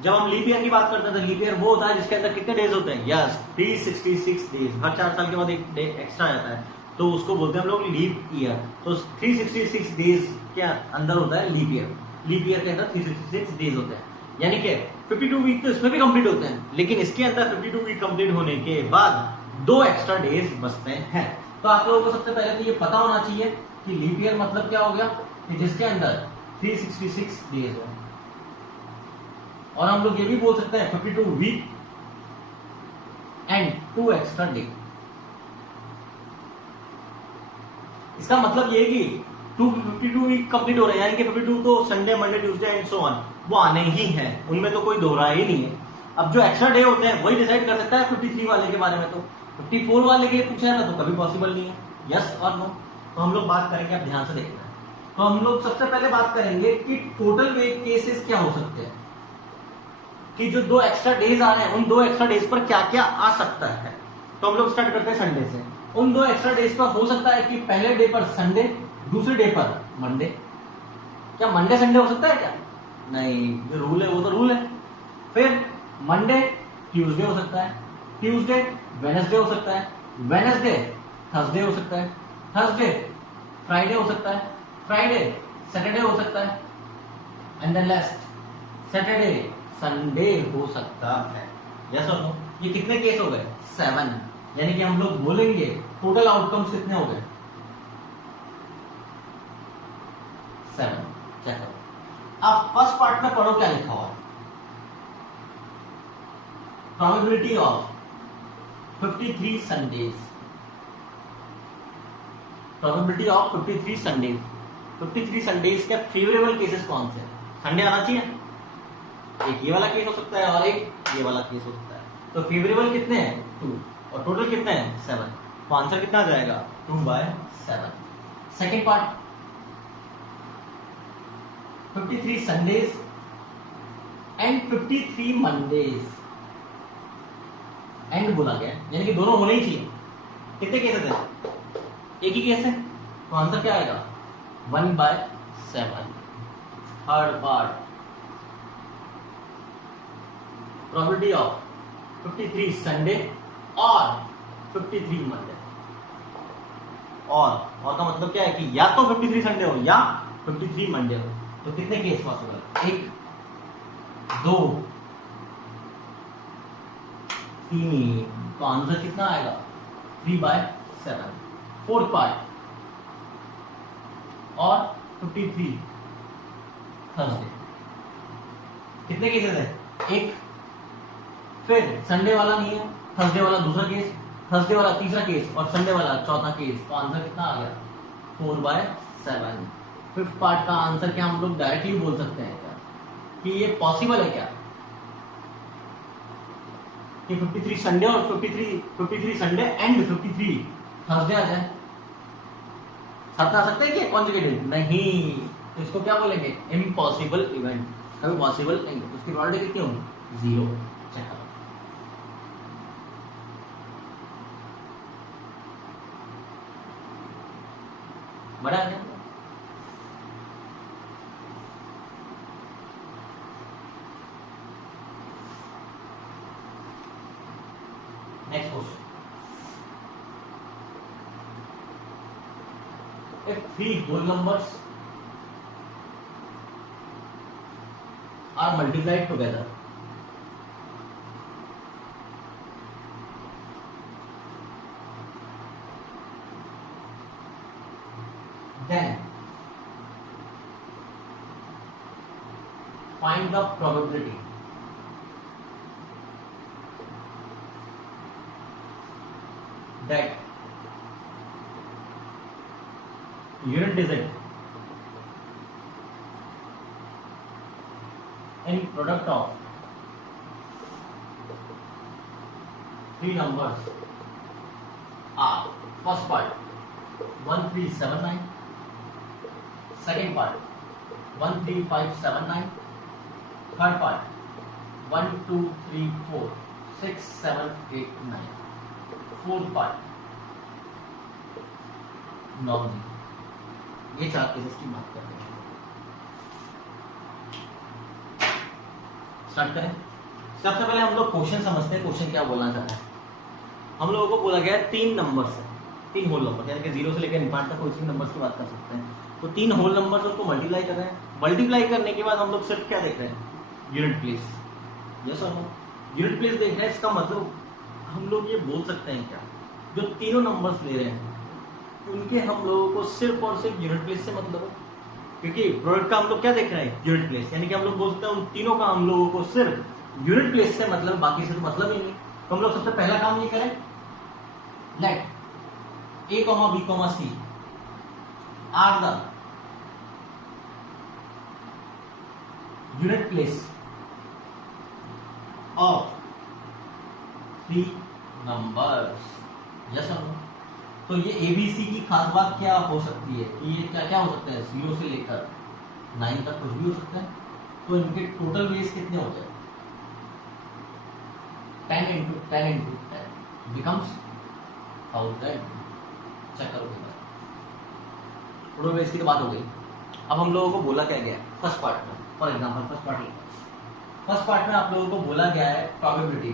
जब हम लीप ईयर की बात करते हैं तो लीप ईयर वो होता है जिसके अंदर कितने डेज होते हैं, यस 366 डेज। हर 4 साल के बाद एक डे एक्स्ट्रा आता है, तो उसको बोलते हैं हम लोग लीप ईयर। तो 366 डेज के अंदर होता है लीप ईयर। लीप ईयर के अंदर 366 डेज होते हैं, यानी कि 52 वीक तो इसमें भी कंप्लीट होते हैं, लेकिन इसके अंदर 52 वीक कंप्लीट होने के बाद 2 एक्स्ट्रा डेज बचते हैं। तो आप लोगों को सबसे पहले तो ये पता होना चाहिए कि लीप ईयर मतलब क्या हो गया कि जिसके अंदर 366 डेज हो। और हम लोग ये भी बोल सकते हैं 52 वीक एंड 2 एक्स्ट्रा डे। इसका मतलब ये कि 52 वीक कंप्लीट हो रहे हैं, यानी कि 52 तो Sunday Monday Tuesday and so on वो आने ही हैं, उनमें तो कोई दोहरा ही नहीं है। अब जो एक्स्ट्रा डे होते हैं वही डिसाइड कर सकता है 53 वाले के बारे में। तो 54 वाले के लिए पूछा है ना तो कभी पॉसिबल नहीं है, यस और नो। तो हम लोग बात करेंगे, आप ध्यान से देखना। तो हम लोग सबसे पहले बात करेंगे कि टोटल वीक केसेस क्या हो सकते हैं, कि जो 2 एक्स्ट्रा डेज आ रहे हैं उन 2 एक्स्ट्रा डेज पर क्या क्या आ सकता है। तो हम लोग स्टार्ट करते हैं संडे से। उन 2 एक्स्ट्रा डेज पर हो सकता है कि पहले डे पर संडे, दूसरे डे पर मंडे। क्या मंडे संडे हो सकता है क्या? नहीं, जो रूल है वो तो रूल है। फिर मंडे ट्यूसडे हो सकता है, ट्यूसडे वेडनेसडे हो सकता है, वेडनेसडे थर्सडे हो सकता है, थर्सडे फ्राइडे हो सकता है, फ्राइडे सैटरडे हो सकता है, and then last Saturday Sunday हो सकता है। यस और नो? ये कितने केस हो गए? 7। यानी कि हम लोग बोलेंगे टोटल आउटकम्स कितने हो गए? 7। चेक करो। अब फर्स्ट पार्ट में पढ़ो क्या लिखा हुआ है। Probability of 53 Sundays. Probability of 53 Sundays. 53 Sundays के फेवरेबल केसेस कौन से? संडे आना चाहिए, एक ये वाला केस हो सकता है और एक ये वाला केस हो सकता है। तो फेवरेबल कितने हैं? 2, और टोटल कितने हैं? 7। तो आंसर कितना आ जाएगा? 2/7। Second part 53 Sundays and 53 Mondays. And बोला गया यानी कि दोनों होने ही चाहिए। कितने केसेस हैं? एक ही केस है, तो आंसर क्या आएगा? 1/7। Third part probability of 53 Sunday और 53 मंडे। और का मतलब क्या है कि या तो 53 संडे हो या 53 मंडे हो। तो कितने केस पॉसिबल? 1, 2, 3। तो आंसर कितना आएगा? 3/7। फोर्थ पार्ट और 53 थर्सडे। कितने केसेस है? एक। फिर संडे वाला नहीं है, थर्सडे वाला दूसरा केस, थर्सडे वाला तीसरा केस और संडे वाला चौथा केस। तो आंसर कितना आ गया? 4/7। फिफ्थ पार्ट का आंसर क्या हम लोग डायरेक्टली बोल सकते हैं क्या कि ये पॉसिबल है क्या कि 53 संडे और 53 संडे एंड 53 थर्सडे आ जाए? साथ आ सकते हैं क्या कॉन्जुगेटिव? नहीं। तो इसको क्या बोलेंगे? Impossible event. कभी पॉसिबल नहीं। उसकी प्रोबेबिलिटी कितनी होगी? 0। चेक करो। बड़ा है। Next question, if 3 whole numbers are multiplied together, then find the probability that unit digit in product of 3 numbers are: first part 1379, second part 13579, third part 1 2 3 4 6 7 8 9, fourth part 9। ये 4 केसेस की बात करते हैं। स्टार्ट करें। सबसे पहले हम लोग क्वेश्चन समझते हैं। क्वेश्चन क्या बोलना चाहता है? हम लोगों को बोला गया है 3 नंबर्स है, 3 होल नंबर, यानी कि 0 से लेकर इनफाइनाइट तक कोई सी नंबर्स की बात कर सकते हैं। तो 3 होल नंबर्स उनको मल्टीप्लाई कर रहे हैं। मल्टीप्लाई करने के बाद हम लोग सिर्फ क्या देख रहे हैं? Unit place. यस और नो? यूनिट प्लेस देख रहे हैं। इसका मतलब हम लोग ये बोल सकते हैं क्या, जो तीनों नंबर्स ले रहे हैं उनके हम लोगों को सिर्फ और सिर्फ यूनिट प्लेस से मतलब है, क्योंकि प्रोडक्ट का हम लोग क्या देख रहे हैं? Unit place. यानी कि हम लोग बोल सकते हैं उन तीनों का हम लोगों को सिर्फ यूनिट प्लेस से मतलब, बाकी से तो मतलब ही नहीं। तो हम लोग सबसे पहला काम ये करें, late A, B, C are the unit place of 3 numbers। Yes और नो? तो ये ABC की खास बात क्या हो सकती है कि ये क्या क्या हो सकता है? 0 से लेकर 9 तक कुछ भी हो सकता है। तो इनके टोटल बेस कितने होते हैं? 10 into 10 into 10 becomes 1000। चेक करो। टोटल बेस की तो बात हो गई। अब हम लोगों को बोला क्या गया फर्स्ट पार्ट में? फॉर एग्जांपल फर्स्ट पार्ट में आप लोगों को बोला गया है प्रोबेबिलिटी।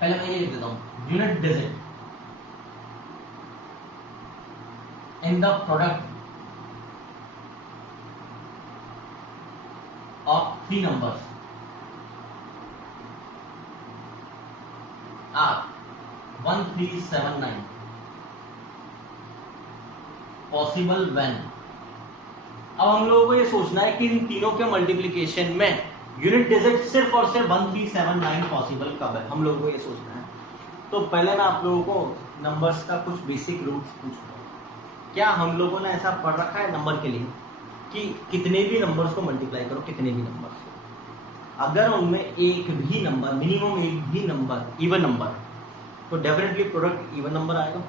पहले मैं ये लिख देता हूं, unit digit in the product of 3 numbers are 1379 possible when. अब हम लोगों को ये सोचना है कि इन तीनों के मल्टीप्लिकेशन में यूनिट डिजिट सिर्फ और सिर्फ 1379 पॉसिबल कब है, हम लोगों को ये सोचना है। तो पहले मैं आप लोगों को नंबर्स का कुछ बेसिक रूल्स पूछूंगा। क्या हम लोगों ने ऐसा पढ़ रखा है नंबर के लिए कि कितने भी नंबर्स को मल्टीप्लाई करो, कितने भी नंबर्स को, अगर उनमें एक भी नंबर, मिनिमम एक भी नंबर इवन नंबर, तो डेफिनेटली प्रोडक्ट इवन नंबर आएगा।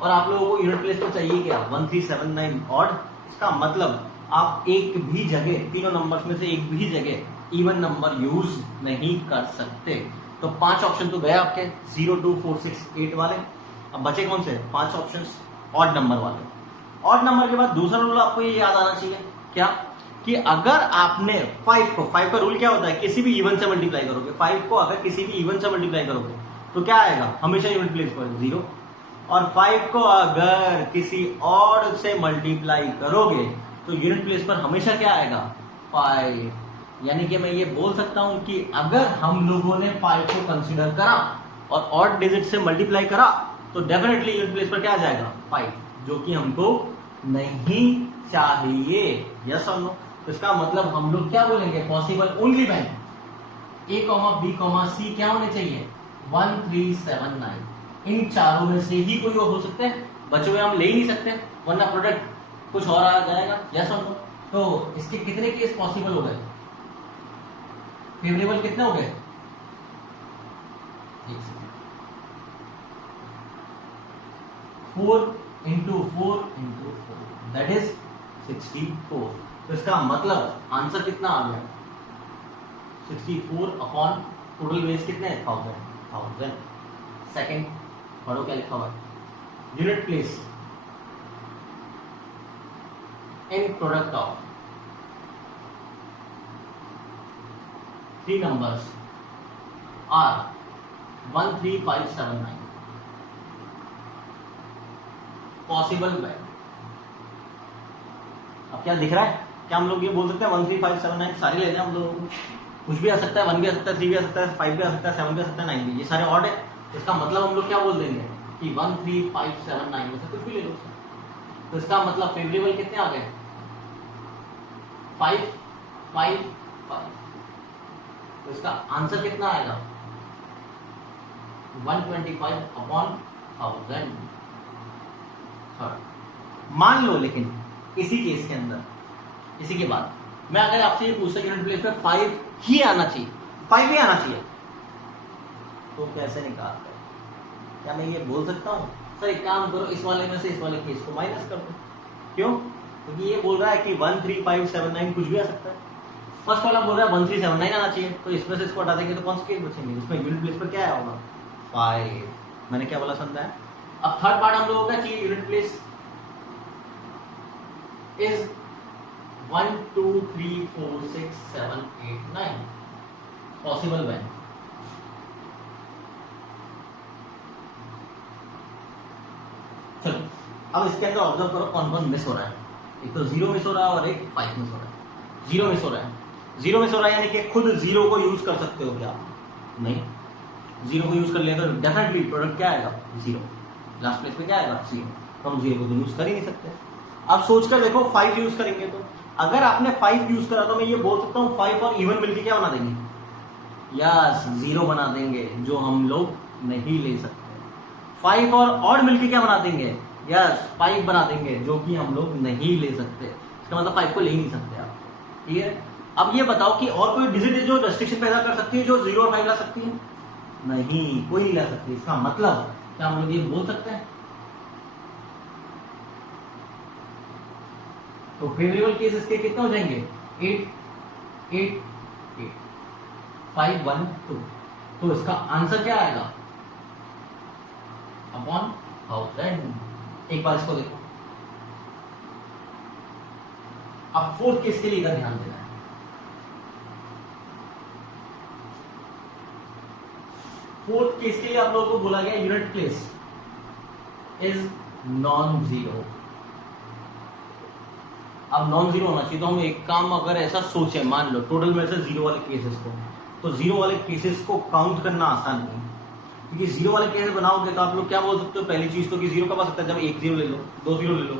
और आप लोगों को यूनिट प्लेस पर चाहिए क्या? 1379 ऑड। इसका मतलब आप एक भी जगह, तीनों नंबर्स में से एक भी जगह इवन नंबर यूज नहीं कर सकते। तो 5 ऑप्शन तो गए आपके 0 2 4 6 8 वाले। अब बचे कौन से? 5 ऑप्शंस ऑड नंबर वाले। ऑड नंबर के बाद दूसरा रूल आपको ये याद आना चाहिए क्या, कि अगर आपने 5 का रूल क्या होता है? किसी भी इवन से मल्टीप्लाई करोगे, 5 को अगर किसी भी इवन से मल्टीप्लाई करोगे तो क्या आएगा? हमेशा यूनिट प्लेस पर 0। और 5 को अगर किसी ऑड से मल्टीप्लाई करोगे तो यूनिट प्लेस पर हमेशा क्या आएगा? 5। यानी कि मैं ये बोल सकता हूं कि अगर हम लोगों ने 5 को कंसीडर करा और ऑड डिजिट से मल्टीप्लाई करा तो डेफिनेटली यूनिट प्लेस पर क्या आ जाएगा? 5, जो कि हमको नहीं चाहिए, यस और नो। तो इसका मतलब हम लोग क्या बोलेंगे, possible only when A comma B comma C क्या होने चाहिए 1379, इन चारों में से ही कोई हो सकते हैं, बचे हुए हम ले ही नहीं सकते वरना प्रोडक्ट कुछ और आ जाएगा, यस और नो। तो इसके कितने केस पॉसिबल हो गए, फेवरेबल कितने हो गए, 4 into 4 into 4 दैट इज 64। तो इसका मतलब आंसर कितना आ गया 64 अपॉन टोटल वेज कितने 1000। सेकंड पढ़ो क्या लिखा हुआ है, unit place in product of 3 numbers are 13579 possible by. अब क्या दिख रहा है, क्या हम लोग ये बोल सकते हैं 13579 सारे लेने हैं हम लोगों को, कुछ भी आ सकता है, 1 भी आ सकता है, 3 भी आ सकता है, 5 भी आ सकता है, 7 भी आ सकता है, 9 भी, ये सारे ऑड है। इसका मतलब हम लोग क्या बोल देंगे कि 13579 में से कुछ भी ले लो। तो इसका मतलब फेवरेबल कितने आ गए 5 5 5। तो इसका आंसर कितना आएगा 125 अपॉन 1000। मान लो लेकिन इसी केस के अंदर, इसी के बाद मैं अगर आपसे ये पूछता यूनिट प्लेस पे 5 ही आना चाहिए, 5 ही आना चाहिए, तो कैसे निकालते हैं, क्या मैं ये बोल सकता हूँ सर एक काम करो इस वाले में से इस वाले केस को माइनस कर दो, क्यों, क्योंकि ये बोल रहा है कि 13579 कुछ भी आ सकता है, फर्स्ट वाला बोल रहा है 1379 आना चाहिए, तो इसमें से इसको हटा देंगे तो कौन से केस बचेंगे, इसमें यूनिट प्लेस पर क्या आया होगा 5। मैंने क्या बोला समझा है। अब थर्ड पार्ट हम लोगों का चाहिए unit place is 1 2 3 4 6 7 8 9 possible when. चलो अब इसके अंदर ऑब्जर्व करो कौन कौन मिस हो रहा है, एक तो 0 मिस हो रहा है और एक 5 मिस हो रहा है। 0 मिस हो रहा है, 0 मिस हो रहा है यानी कि खुद 0 को यूज कर सकते हो क्या, नहीं, 0 को यूज कर लिया तो डेफिनेटली प्रोडक्ट क्या आएगा 0, लास्ट प्लेस पे क्या आएगा 0, तो हम 0 को तो यूज कर ही नहीं सकते। अब सोचकर देखो 5 यूज करेंगे, तो अगर आपने 5 यूज करा तो मैं ये बोल सकता हूँ 5 और इवन मिलके क्या बना देंगे, यस 0 बना देंगे, जो हम लोग नहीं ले सकते। 5 और ऑड मिलके क्या बना देंगे, यस 5 बना देंगे, जो कि हम लोग नहीं ले सकते। इसका मतलब 5 को ले ही नहीं सकते आप, क्लियर। अब ये बताओ कि और कोई डिजिट है जो रेस्ट्रिक्शन पैदा कर सकती है, जो 0 और 5 ला सकती है, नहीं, कोई नहीं ला सकती। इसका मतलब क्या हम लोग ये बोल सकते हैं, तो फेवरेबल केस इसके कितने हो जाएंगे 8 8 8 5 1 2। तो इसका आंसर क्या आएगा अपॉन 1000। एक बार इसको देखो, अब फोर्थ केस के लिए इधर ध्यान देना है। फोर्थ केस के लिए आप लोगों को बोला गया unit place is non zero. अब नॉन जीरो होना चाहिए, तो हम एक काम अगर ऐसा सोचे, मान लो टोटल में से 0 वाले केसेस को, तो 0 वाले केसेस को काउंट करना आसान नहीं, क्योंकि 0 वाले केसेस बनाओगे तो आप लोग क्या बोल सकते हो, पहली चीज तो कि 0 कब आ सकता है, जब 1 0 ले लो, 2 0 ले लो,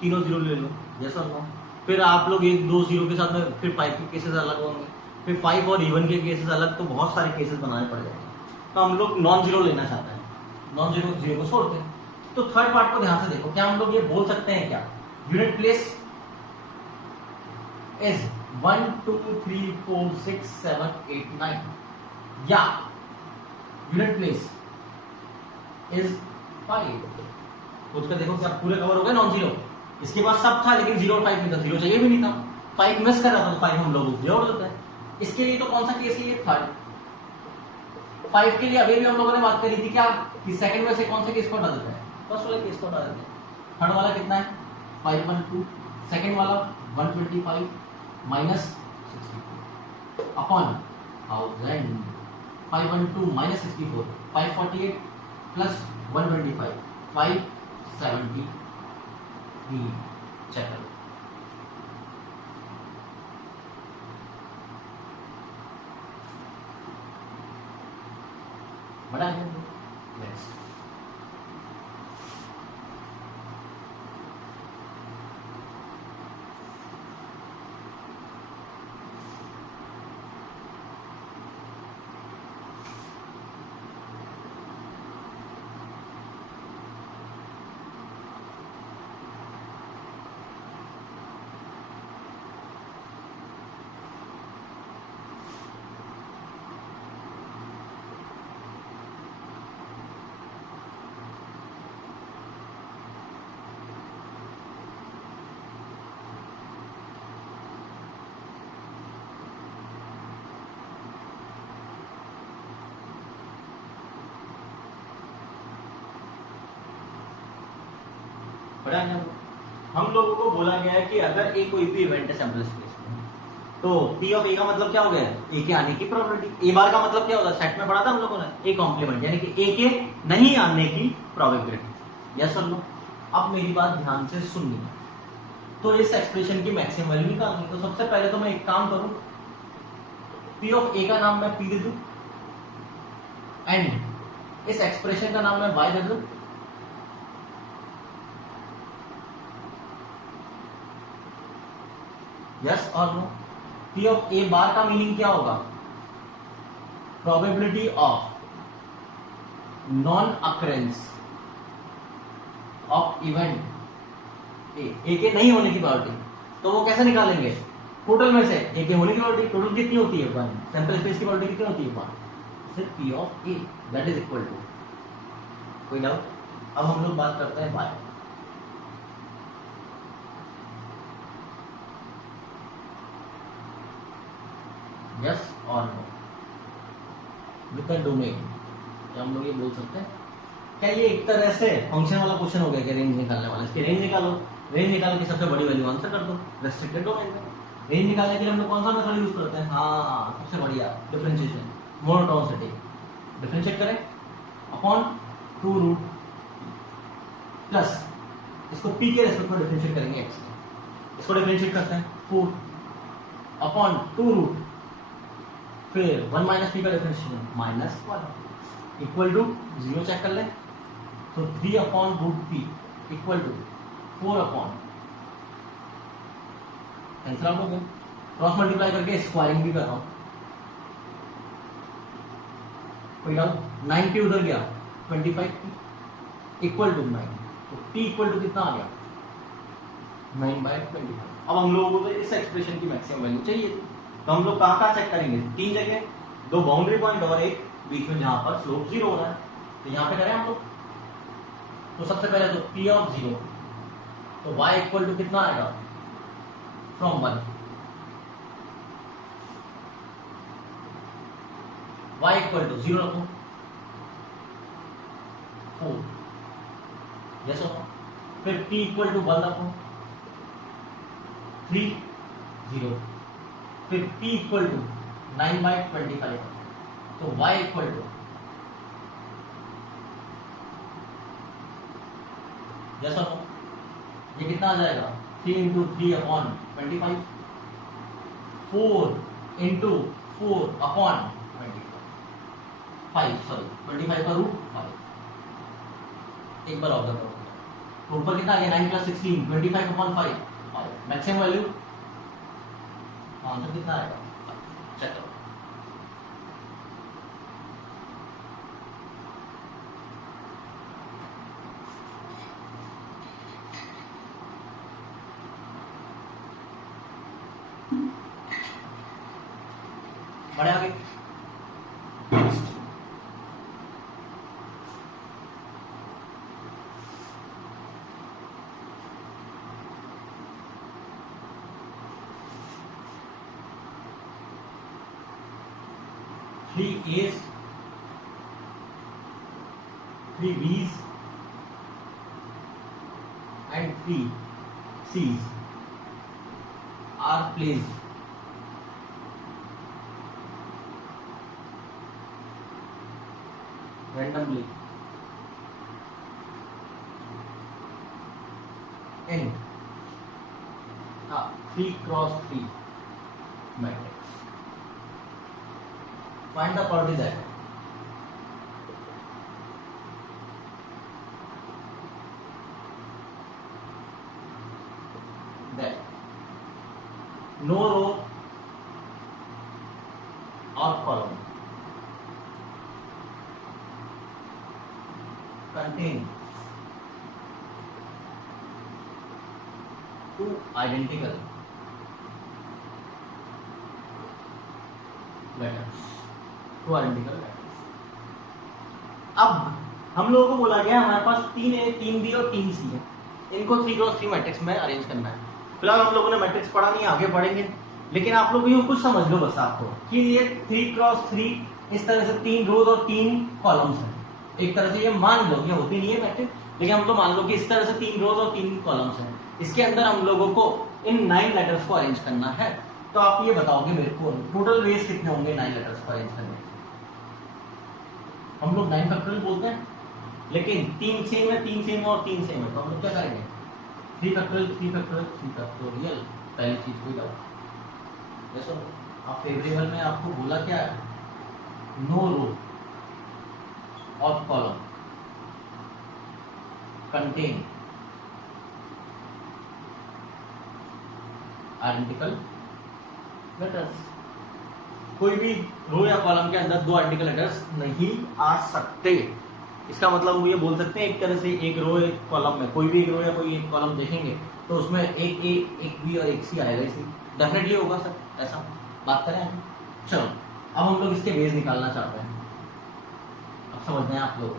तीनों 0 ले लो, जैसा हो। फिर आप लोग 1 2 0 के साथ में फिर 5 के केसेस अलग होंगे, फिर 5 और इवन के केसेस अलग, तो बहुत सारे केसेस बनाने पड़ जाएंगे। तो हम लोग नॉन जीरो लेना चाहते हैं, नॉन जीरो 0 को छोड़ते हैं। तो थर्ड पार्ट को ध्यान से देखो, क्या हम लोग ये बोल सकते हैं क्या, यूनिट प्लेस is 1 2 3 4 6 7 8 9, या यूनिट प्लेस is 5। सोच कर देखो क्या पूरे कवर हो गए नॉन जीरो, इसके बाद सब था लेकिन 0 और 5 नहीं था, 0 चाहिए भी नहीं था, 5 मिस कर रहा था, तो 5 हम लोग जोड़ देते हैं। इसके लिए तो कौन सा केस है, थर्ड। 5 के लिए अभी भी हम लोगों ने बात करी थी क्या, कि सेकंड में से कौन से केस को हटा देते हैं, फर्स्ट वाले केस को हटा देते हैं। थर्ड वाला कितना है 5 1 2, सेकंड वाला 125 माइनस 64 अपॉन 1000। 5 1 2 minus 64 548 plus 125 570। चेक करो, बड़ा है। नेक्स्ट पढ़ा है ना? हम लोगों को बोला गया है कि अगर ए कोई भी इवेंट है सैंपल स्पेस में, तो पी ऑफ ए का मतलब क्या हो गया? ए के आने की प्रोबेबिलिटी। ए बार का मतलब क्या होता है? सेट में पढ़ा था हम लोगों ने, ए कॉम्प्लीमेंट, यानी कि ए के नहीं आने की प्रोबेबिलिटी। यस और नो? अब मेरी बात ध्यान से सुननी। तो इस एक्सप्रेशन की मैक्सिमम वैल्यू निकालनी, तो सबसे पहले तो मैं एक काम करूं, पी ऑफ ए का नाम मैं पी दे दूं एंड इस एक्सप्रेशन का नाम मैं वाई दे दूं। यस और नो? पी ऑफ ए बार का मीनिंग क्या होगा? Probability of non occurrence of event A के नहीं होने की प्रोबेबिलिटी। तो वो कैसे निकालेंगे? टोटल में से ए के होने की प्रोबेबिलिटी टोटल कितनी होती है? 1। सैंपल स्पेस की प्रोबेबिलिटी कितनी होती है? 1। सिर्फ P of A that is equal to, कोई डाउट? अब हम लोग बात करते हैं वाई। यस और नो? विद द डोमेन हम लोग ये बोल सकते हैं क्या ये एक तरह से फंक्शन वाला क्वेश्चन हो गया कि रेंज निकालने वाला? इसकी रेंज निकालो, रेंज निकाल के सबसे बड़ी वैल्यू आंसर कर दो रेस्ट्रिक्टेड डोमेन में। रेंज निकालने के लिए हम लोग कौन सा मेथड यूज करते हैं? हाँ, सबसे बढ़िया डिफरेंशिएशन, मोनोटोनिसिटी। डिफरेंशिएट करें अपॉन 2 रूट प्लस इसको पी के रेस्पेक्ट में डिफरेंशिएट करेंगे एक्स में। इसको डिफरेंशिएट करते हैं 4 अपॉन 2 रूट, फिर 1 माइनस पी का डिफरेंशिएशन -1 इक्वल टू 0 चेक कर लें तो 3 upon root P equal to 4 upon, cancel out हो गया। क्रॉस मल्टीप्लाई करके स्क्वायरिंग भी कर रहा हूं, कोई डाउट? 9 पी उधर गया 25 पी इक्वल टू 9, तो पी इक्वल टू कितना आ गया? 9/25। अब हम लोगों को इस एक्सप्रेशन की मैक्सिमम वैल्यू चाहिए थी, तो हम लोग कहां चेक करेंगे? 3 जगह, 2 बाउंड्री पॉइंट और एक बीच में जहां पर स्लोप 0 हो रहा है, तो यहां पे करें हम लोग। तो सबसे पहले तो पी ऑफ 0, तो y इक्वल टू कितना आएगा? फ्रॉम 1, y इक्वल टू 0 रखो 4, यस हो? फिर p इक्वल टू 1 रखो 3 0, फिर p इक्वल टू 9/25, तो y इक्वल टू, यस और नो? ये कितना आ जाएगा? 3 इंटू 3 अपॉन 25, 4 इंटू 4 अपॉन 25 का रूट 5। एक बार ऑब्जर्व करो, तो ऊपर कितना आ गया? 9 + 16 25 अपॉन 5 मैक्सिमम वैल्यू, आंसर कितना आएगा? चेक करो। बड़े आगे three A's, 3 B's and 3 C's are placed randomly in a 3x3 matrix. Find the property that no row or column contains two identical letters. अब हम लोगों को बोला गया हमारे पास 3A 3B और 3C है, इनको 3x3 मैट्रिक्स में अरेंज करना है। फिलहाल हम लोगों ने मैट्रिक्स पढ़ा नहीं, आगे पढ़ेंगे, लेकिन आप लोग यूं कुछ समझ लो बस आपको कि ये 3x3 इस तरह से 3 रोज और 3 कॉलम्स हैं। एक तरह से ये मान लो, ये होती नहीं है मैट्रिक्स, लेकिन हम तो मान लो कि इस तरह से 3 रोज और 3 कॉलम्स हैं, इसके अंदर हम लोगों को इन 9 लेटर्स को अरेंज करना है। तो आप ये बताओगे मेरे को टोटल वेज कितने होंगे 9 लेटर्स को अरेंज करने के? हम लोग 9 फैक्टोरियल बोलते हैं, लेकिन 3 सेम है, 3 सेम और 3 सेम है, तो हम लोग क्या करेंगे? 3 फैक्टोरियल 3 फैक्टोरियल 3 फैक्टोरियल। पहली चीज कोई डाउट? जैसे आप फेवरेबल में आपको बोला क्या है? नो रो और कॉलम कंटेन आइडेंटिकल लेटर्स। कोई भी रो या कॉलम के अंदर 2 आइडेंटिकल लेटर्स नहीं आ सकते। इसका मतलब हम ये बोल सकते हैं एक तरह से एक रो एक कॉलम में, कोई भी एक रो या कोई एक कॉलम देखेंगे तो उसमें एक ए एक बी और एक सी आएगा, इसलिए डेफिनेटली होगा सर, ऐसा बात करें। चलो अब हम लोग इसके बेस निकालना चाहते हैं, अब समझते हैं आप लोग।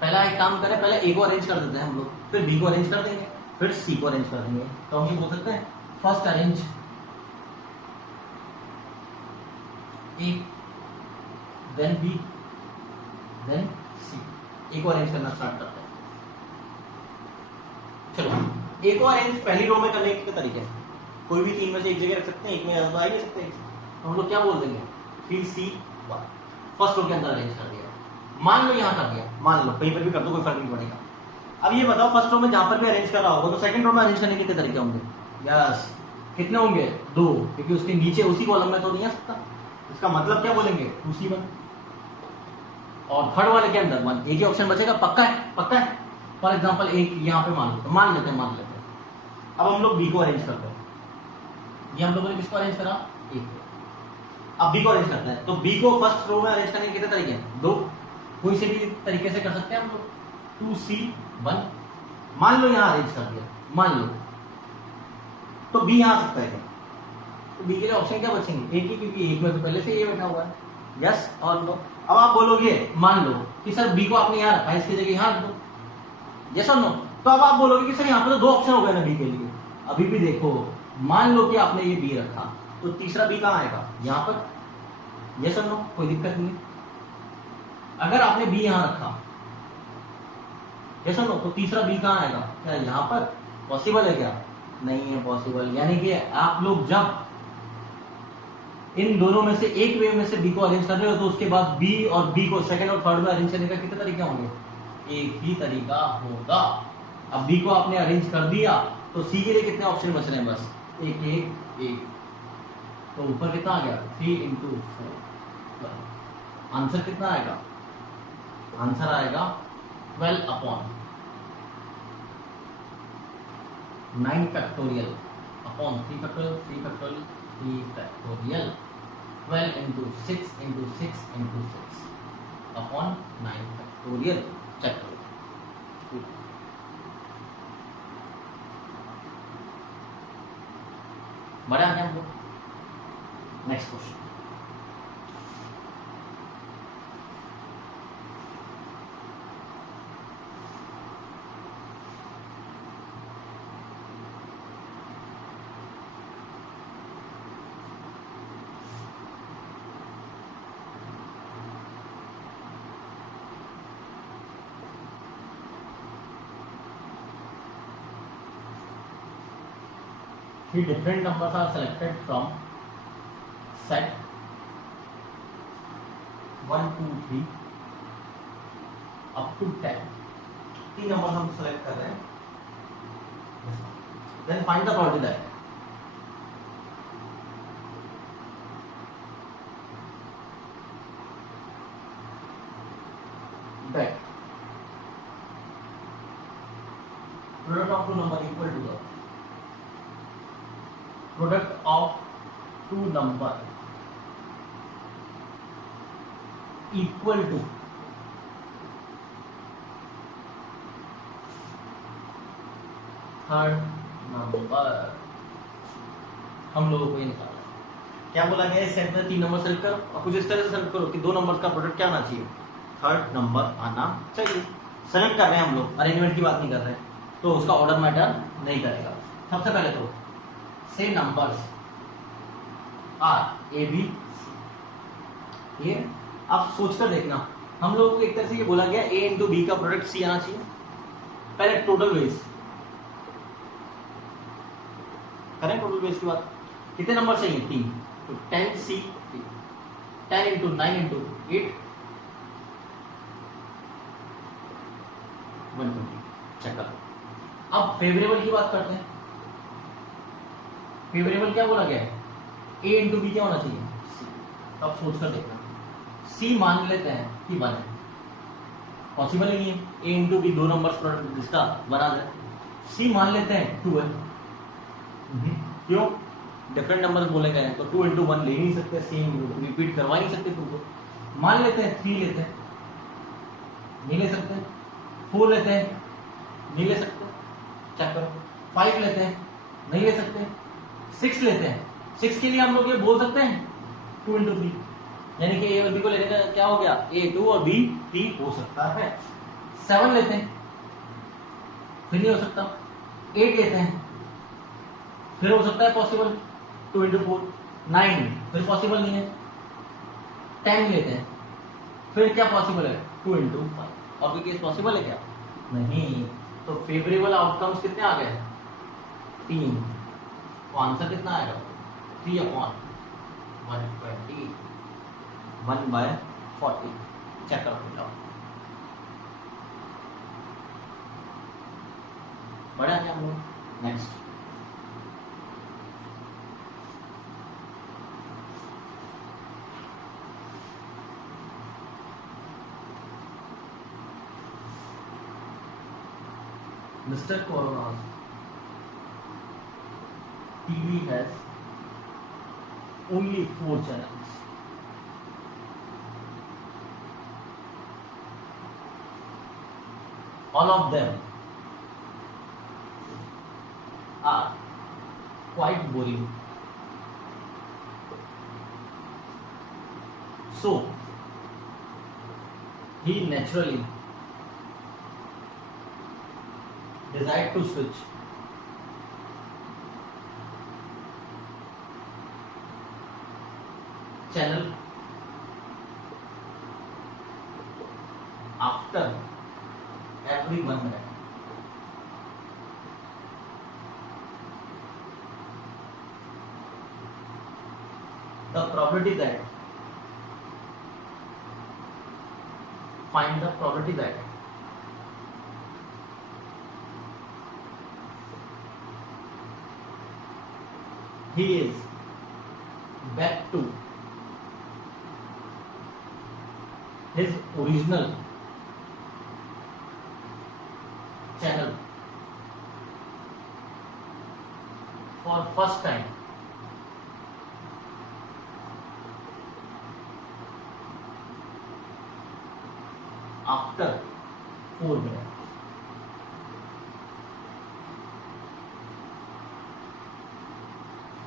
पहला एक काम करें, पहले ए को अरेंज कर देते हैं हम लोग, फिर बी को अरेंज कर देंगे, फिर सी को अरेंज कर देंगे। तो हम ये बोल सकते हैं फर्स्ट अरेंज ए, देन बी, देन सी। ए को अरेंज करना स्टार्ट करते हैं। चलो ए को अरेंज पहली रो में करने के तरीके, कोई भी 3 में से एक जगह रख सकते हैं, एक में ज्यादा आ ही नहीं सकते। तो हम लोग क्या बोल देंगे? 3C1 फर्स्ट रो के अंदर अरेंज कर दिया। मान लो यहां कर दिया, मान लो कहीं पर भी कर दो, कोई फर्क नहीं पड़ेगा। अब ये बताओ फर्स्ट रो में जहां पर भी अरेंज कर रहा होगा तो सेकंड रो में अरेंज करने के कितने तरीके होंगे? यस, कितने होंगे? 2, क्योंकि उसके नीचे उसी कॉलम में तो नहीं आ सकता। इसका मतलब क्या बोलेंगे? 2C1। और थर्ड वाले के अंदर 1, एक ही ऑप्शन बचेगा। पक्का है? पक्का है। फॉर एग्जाम्पल एक यहाँ पे मान लेते हैं। अब हम लोग बी को अरेंज करते हैं। ये हम लोगों ने किसको अरेंज करा? ए को। अब बी को अरेंज करते हैं, तो बी को फर्स्ट रो में अरेंज करने के कितने तरीके हैं? 2। कोई से भी तरीके से कर सकते हैं हम लोग। 2C1 मान लो यहाँ अरेंज कर दिया, मान लो, तो बी यहाँ आ सकता है क्या? तो बी के लिए ऑप्शन क्या बचेंगे? एक ही, क्योंकि एक में तो पहले से ये बैठा हुआ है। यस और नो। अब आप बोलोगे मान लो कि सर बी को आपने यहाँ रखा है, इसकी जगह यहाँ रख दो। यस और नो। तो अब आप बोलोगे कि सर यहाँ पे तो 2 ऑप्शन हो गए ना बी के लिए। अभी भी देखो, मान लो कि आपने ये बी रखा, तो तीसरा बी कहाँ आएगा? यहाँ पर। यस और नो? कोई दिक्कत नहीं है। अगर आपने बी यहाँ रखा, यस और नो, तो तीसरा बी कहाँ आएगा? क्या यहाँ पर? पॉसिबल है क्या? नहीं है पॉसिबल। यानी कि आप लोग जब इन दोनों में से एक वे में से बी को अरेंज कर रहे हो तो उसके बाद बी और बी को सेकंड और थर्ड में अरेंज करने का कितने तरीके होंगे? एक ही तरीका होगा। अब बी को आपने अरेंज कर दिया तो सी के लिए कितने ऑप्शन बच रहे हैं? बस एक एक एक। तो ऊपर कितना आ गया? 3 × 4। आंसर कितना आएगा? आंसर आएगा 12/9 factorial upon 3 factorial 3 factorial 3 factorial 12 × 6 × 6 × 6 upon 9 factorial. Check करो। बड़ा आ गया हम लोग। Next question. Three different numbers are selected from set 1, 2, 3 up to 10. 3 number हम सेलेक्ट कर रहे हैं। Then find the probability that product of two number equal to the product of two number equal to third number. हम लोगों को ये निकालना है। क्या बोला गया? इस सेट में 3 नंबर सेलेक्ट करो और कुछ इस तरह से सेलेक्ट करो कि 2 नंबर्स का प्रोडक्ट क्या आना चाहिए? थर्ड नंबर आना चाहिए। सेलेक्ट कर रहे हैं हम लोग, अरेंजमेंट की बात नहीं कर रहे हैं, तो उसका ऑर्डर मैटर नहीं करेगा। सबसे पहले तो say numbers are A B C. ये आप सोचकर देखना हम लोगों को एक तरह से ये बोला गया ए इंटू बी का प्रोडक्ट सी आना चाहिए। पहले टोटल वेज करें, टोटल वेज की बात कितने नंबर चाहिए 3, तो 10 सी 10 इंटू 9 इंटू 8 120। चेक करो। अब फेवरेबल की बात करते हैं। फेवरेबल क्या बोला गया है, ए इंटू बी क्या होना चाहिए सी। तो अब सोच कर देखना, सी मान लेते हैं कि 1 है, पॉसिबल ही नहीं है ए इंटू बी 2 नंबर्स प्रोडक्ट जिसका 1 आ जाए। सी मान लेते हैं 2 है, क्यों, डिफरेंट नंबर्स बोले गए हैं तो 2 इंटू 1 ले नहीं सकते, सेम रिपीट करवा नहीं सकते 2 को। मान लेते हैं 3 लेते हैं, नहीं ले सकते। 4 लेते हैं, नहीं ले सकते, चेक करो। 5 लेते हैं, नहीं ले सकते। 6 लेते हैं, 6 के लिए हम लोग ये बोल सकते हैं 2 इंटू 3, यानी कि ए और बी को लेने का क्या हो गया, ए 2 और बी 3 हो सकता है। 7 लेते हैं, फिर नहीं हो सकता। 8 लेते हैं, फिर हो सकता है पॉसिबल 2 इंटू 4। 9 फिर पॉसिबल नहीं है। 10 लेते हैं, फिर क्या पॉसिबल है 2 इंटू 5। और कोई केस पॉसिबल है क्या, नहीं। तो फेवरेबल आउटकम्स कितने आ गए 3, तो आंसर कितना आएगा 3/120 1/40। चेक करो बेटा, बढ़ा क्या हम लोग। Next Mr. Corona's TV has only 4 channels. All of them are quite boring. So, he naturally decided to switch channel after every 1 minute. The probability that find the probability that he is back to his original channel for first time after 4 minutes.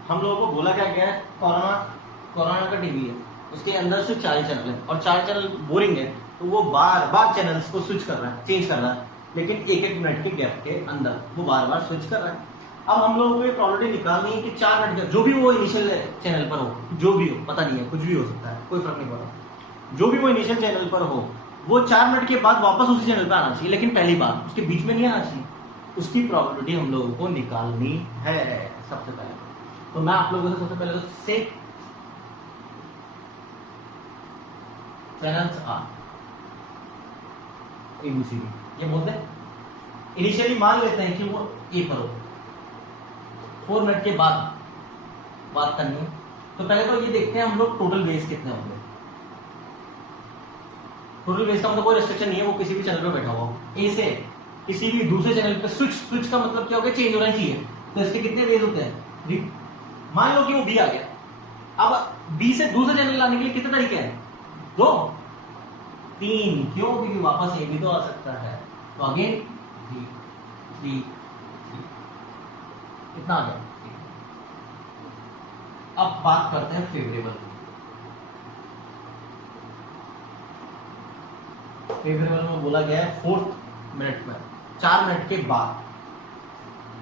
हम लोगों को बोला क्या गया है, कोरोना का टीवी है, उसके अंदर से 4 चैनल है और 4 चैनल बोरिंग है, तो वो बार बार चैनल्स को स्विच कर रहा है, चेंज कर रहा है, लेकिन 1-1 मिनट के गैप के अंदर वो बार बार स्विच कर रहा है। अब हम लोगों को ये प्रॉपर्टी निकालनी है कि 4 मिनट का जो भी वो इनिशियल चैनल पर हो, जो भी हो पता नहीं है, कुछ भी हो सकता है, कोई फर्क नहीं पड़ता, जो भी वो इनिशियल चैनल पर हो वो 4 मिनट के बाद वापस उसी चैनल पर आना चाहिए, लेकिन पहली बार उसके बीच में नहीं आना चाहिए। उसकी प्रॉपर्टी हम लोगों को निकालनी है सबसे पहले। तो मैं आप लोगों से सबसे पहले तो से चैनल्स आर एबीसीडी ये बोलते हैं। इनिशियली मान लेते हैं कि वो ए पर हो, 4 मिनट के बाद बात करनी है, तो पहले तो ये देखते हैं हम लोग टोटल बेस कितने होंगे। टोटल बेस का मतलब कोई रेस्ट्रिक्शन नहीं है, वो किसी भी चैनल पे बैठा हुआ हो, ए से किसी भी दूसरे चैनल पे स्विच का मतलब क्या हो गया, चेंज होना चाहिए। तो इसके कितने बेस होते हैं, मान लो कि वो बी आ गया, अब बी से दूसरे चैनल लाने के लिए कितने तरीके हैं, 2 3, क्यों, क्योंकि वापस ए भी तो आ सकता है, तो अगेन 3 कितना आ गया। अब बात करते हैं फेवरेबल। फेवरेबल में बोला गया है 4th मिनट में, 4 मिनट के बाद,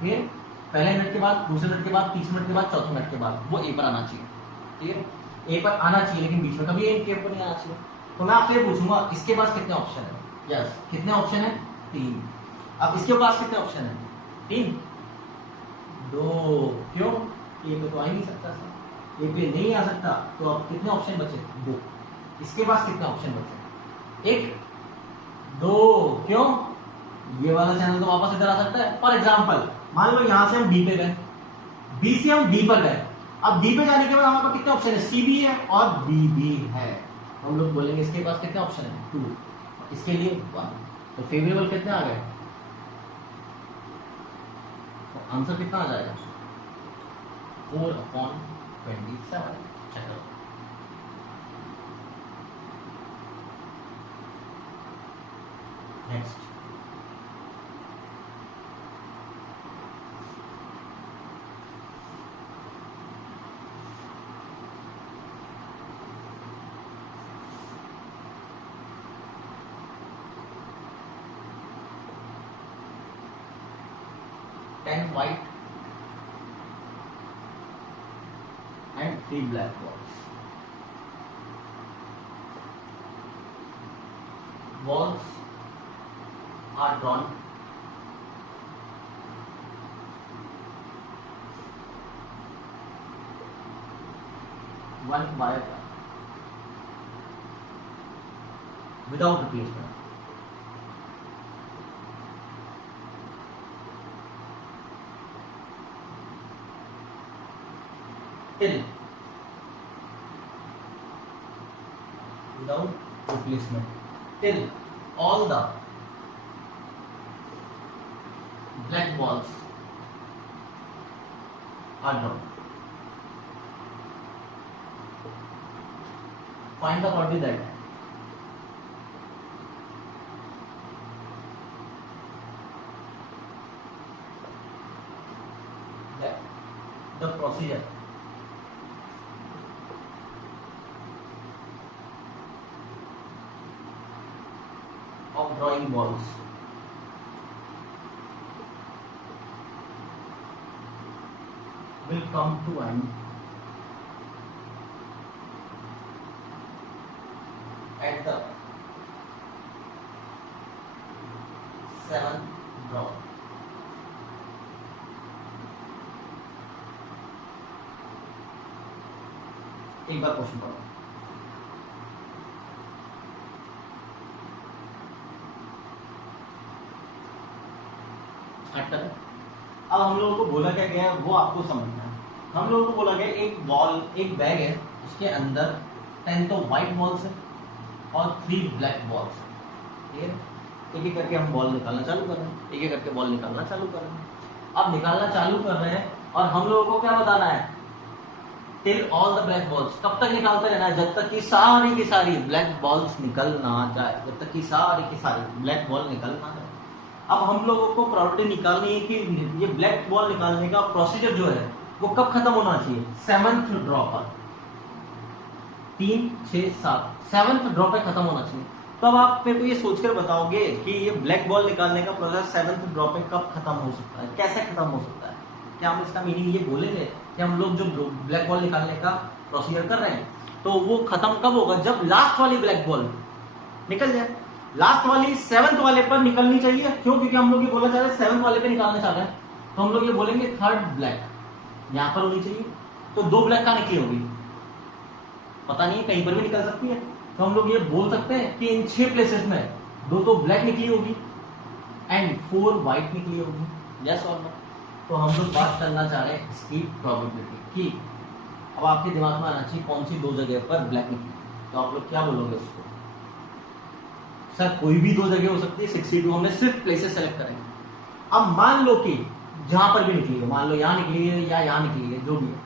फिर पहले मिनट के बाद, दूसरे मिनट के बाद, तीसरे मिनट के बाद, चौथे मिनट के बाद वो ए पर आना चाहिए। ठीक है, ए पर आना चाहिए, लेकिन बीच में कभी ए के पर नहीं आना चाहिए। तो मैं आपसे ये पूछूंगा इसके पास कितने ऑप्शन है? यस, कितने ऑप्शन है? 3। अब इसके पास कितने ऑप्शन है? 3। 2। क्यों? ए पे तो आ ही नहीं सकता सर, ए पे नहीं आ सकता, तो अब कितने ऑप्शन बचे? 2। इसके पास कितने ऑप्शन बचे? 1, 2। क्यों? ये वाला चैनल तो वापस इधर आ सकता है। फॉर एग्जाम्पल मान लो यहां से हम बी पे गए, बी से हम डी पर गए। अब डी पे जाने के बाद हमारे पास कितने ऑप्शन है? सी भी है और बी भी है। हम लोग बोलेंगे इसके पास कितने ऑप्शन है? 2। इसके लिए 1। तो फेवरेबल कितने आ गए? तो आंसर कितना आ जाएगा? 4/27। चलो next. White and 3 black balls. Balls are drawn one by one without replacement. Till without replacement till all the black balls are drawn. Find the quantity that the procedure of drawing balls will come to an at the 7th draw. एक बार क्वेश्चन पढ़ो। अब हम लोगों को बोला क्या गया वो आपको समझना है। हम लोगों को बोला गया एक बॉल, एक बैग है, उसके अंदर 10 तो व्हाइट बॉल्स है और 3 ब्लैक बॉल्स है। ठीक है, एक एक करके हम बॉल निकालना चालू कर रहे हैं, एक एक करके बॉल निकालना चालू कर रहे हैं। अब निकालना चालू कर रहे हैं और हम लोगों को क्या बताना है? Till all the black balls. कब तक निकालते रहना है? जब तक कि सारी की सारी ब्लैक बॉल्स निकल ना जाए, जब तक कि सारी की सारी ब्लैक बॉल निकल ना जाए। अब हम लोगों को प्रॉपर्टी निकालनी है कि ये ब्लैक बॉल निकालने का प्रोसीजर जो है वो कब खत्म होना चाहिए? 7th ड्रॉ पर। 3, 6, 7 7th ड्रॉ पे खत्म होना चाहिए। तो अब आप मेरे को ये सोचकर बताओगे कि ये ब्लैक बॉल निकालने का प्रोसेस 7th ड्रॉ पे कब खत्म हो सकता है, कैसे खत्म हो सकता है? क्या हम इसका मीनिंग ये बोलेंगे कि हम लोग जो ब्लैक बॉल निकालने का प्रोसीजर कर रहे हैं तो वो खत्म कब होगा? जब लास्ट वाली ब्लैक बॉल निकल जाए। लास्ट वाली 7th वाले पर निकलनी चाहिए। क्यों? क्योंकि हम लोग ये बोलना चाह रहे हैं 7th वाले पे निकालना चाह रहे हैं, तो हम लोग ये बोलेंगे 3rd ब्लैक यहां पर होनी चाहिए। तो 2 ब्लैक कहां निकली होगी? पता नहीं, कहीं पर भी निकल सकती है। तो हम लोग ये बोल सकते हैं कि इन 6 प्लेसेस में 2 तो ब्लैक निकली होगी एंड 4 व्हाइट निकली होगी। यस और नो? तो हम लोग बात करना चाह रहे हैं इसकी प्रोबेबिलिटी की। अब आपके दिमाग में आना चाहिए कौन सी 2 जगह पर ब्लैक निकली। तो आप लोग क्या बोलोगे उसको? सर कोई भी 2 जगह हो सकती है, 62 हमने सिर्फ प्लेसेस सेलेक्ट करेंगे। अब मान लो कि जहां पर भी निकली है, मान लो यहां निकली है या यहां निकली है, जो भी है,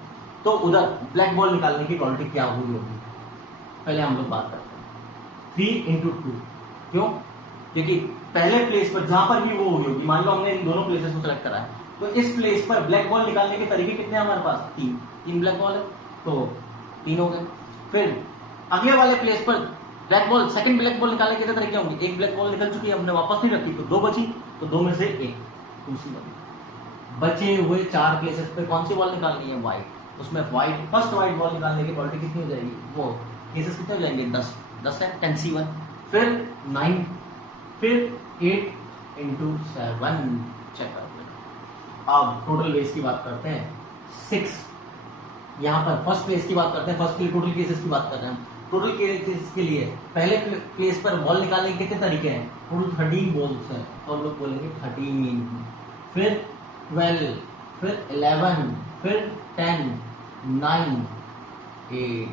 तो उधर ब्लैक बॉल निकालने की प्रोबेबिलिटी क्या हुई होगी? पहले हम लोग बात करते हैं 3 × 2। क्यों? क्योंकि पहले प्लेस पर जहां पर भी वो हुई होगी, मान लो हमने इन दोनों प्लेसेस को सेलेक्ट करा है, तो इस प्लेस पर ब्लैक बॉल निकालने के तरीके कितने हैं हमारे पास? 3 ब्लैक बॉल है तो 3 हो गए। फिर अगले वाले प्लेस पर black ball, second black ball निकालने के तरीके होंगे। एक ब्लैक बॉल निकल चुकी है, हमने वापस नहीं रखी, तो 2 बची, तो 2 में से 1 दूसरी बची। बचे हुए 4 प्लेसेस पे कौन सी बॉल निकालनी है? व्हाइट। उसमें व्हाइट, फर्स्ट व्हाइट बॉल निकालने की प्रोबेबिलिटी कितनी हो जाएगी? वो केसेस कितने हो जाएंगे? 10। 10 है, 10C1, फिर 9, फिर 8 इंटू 7, चेक कर लेना। अब टोटल वेज की बात करते हैं 6, यहाँ पर फर्स्ट प्लेस की बात करते हैं, फर्स्ट के लिए टोटल केसेस की बात कर रहे हैं हम। टोटल केसेस के लिए पहले प्लेस पर बॉल निकालने के कितने तरीके हैं, टोटल 13 बॉल्स हैं, तो हम लोग बोलेंगे 13, फिर 12, फिर 11, फिर 10, 9, 8।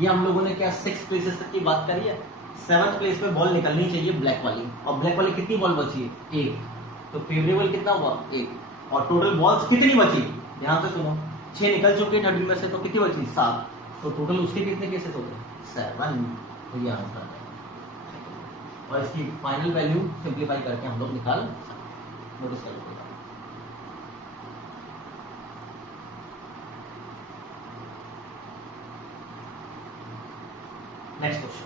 ये हम लोगों ने क्या 6 प्लेसेस तक की बात करी है। 7th प्लेस पे बॉल निकलनी चाहिए ब्लैक वाली, और ब्लैक वाली कितनी बॉल बची है, 1, तो फेवरेबल कितना हुआ 1, और टोटल बॉल्स कितनी बची, ध्यान से सुनो, 6 निकल चुके 13 में से, तो कितनी बची 7, तो टोटल उसके कितने केसेस हो गए 7, तो ये आंसर है। और इसकी फाइनल वैल्यू सिंप्लीफाई करके हम लोग निकाल सकते, नोटिस कर लो। Next question,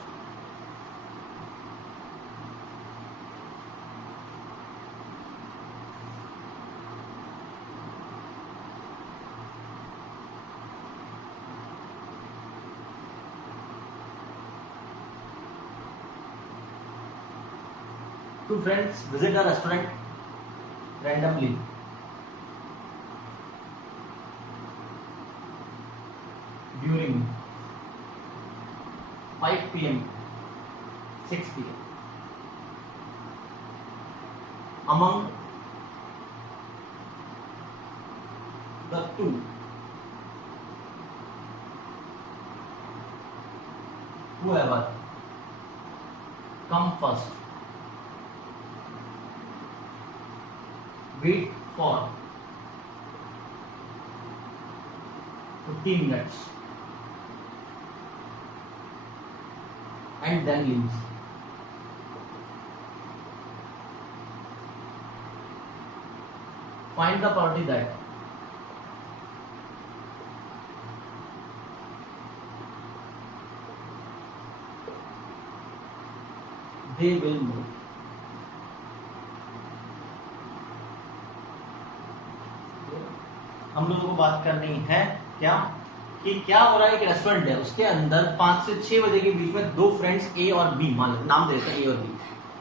two friends visit a restaurant randomly. During 5 p.m., 6 p.m. Among the two, whoever come first, wait for 15 minutes and then leaves. Find the party that they will move. हम लोगों को बात करनी है क्या कि क्या हो रहा है, एक रेस्टोरेंट है, उसके अंदर 5 से 6 बजे के बीच में 2 फ्रेंड्स ए और बी, मान लो नाम देते हैं ए और बी,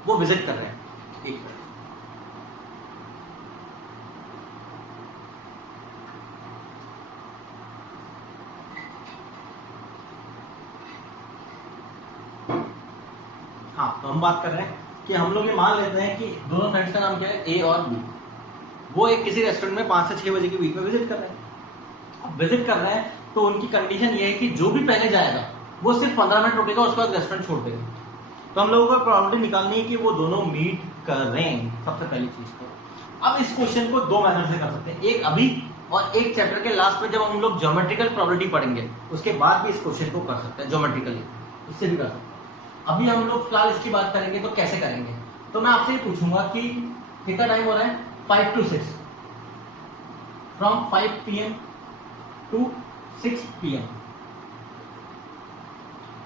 वो विजिट कर रहे हैं। एक हाँ, तो हम बात कर रहे हैं कि हम लोग ये मान लेते हैं कि दोनों फ्रेंड्स का नाम क्या है, ए और बी, वो एक किसी रेस्टोरेंट में 5 से 6 बजे के बीच में विजिट कर रहे हैं। अब विजिट कर रहे हैं तो उनकी कंडीशन ये है कि जो भी पहले जाएगा वो सिर्फ 15 मिनट रुकेगा, उसके बाद रेस्टोरेंट छोड़ देगा। तो हम लोगों को प्रोबेबिलिटी निकालनी है कि वो दोनों मीट करें, सबसे पहली चीज को। अब इस क्वेश्चन को 2 मेथड से कर सकते हैं, एक अभी और एक चैप्टर के लास्ट में जब हम लोग ज्योमेट्रिकल प्रोबेबिलिटी पढ़ेंगे उसके बाद भी इस क्वेश्चन को कर सकते हैं ज्योमेट्रिकली, इससे भी कर सकते हैं। अभी हम लोग फिलहाल इसकी बात करेंगे तो कैसे करेंगे, तो मैं आपसे ये पूछूंगा कि कितना टाइम हो रहा है, 5 to 6, from 5 PM to 6 PM,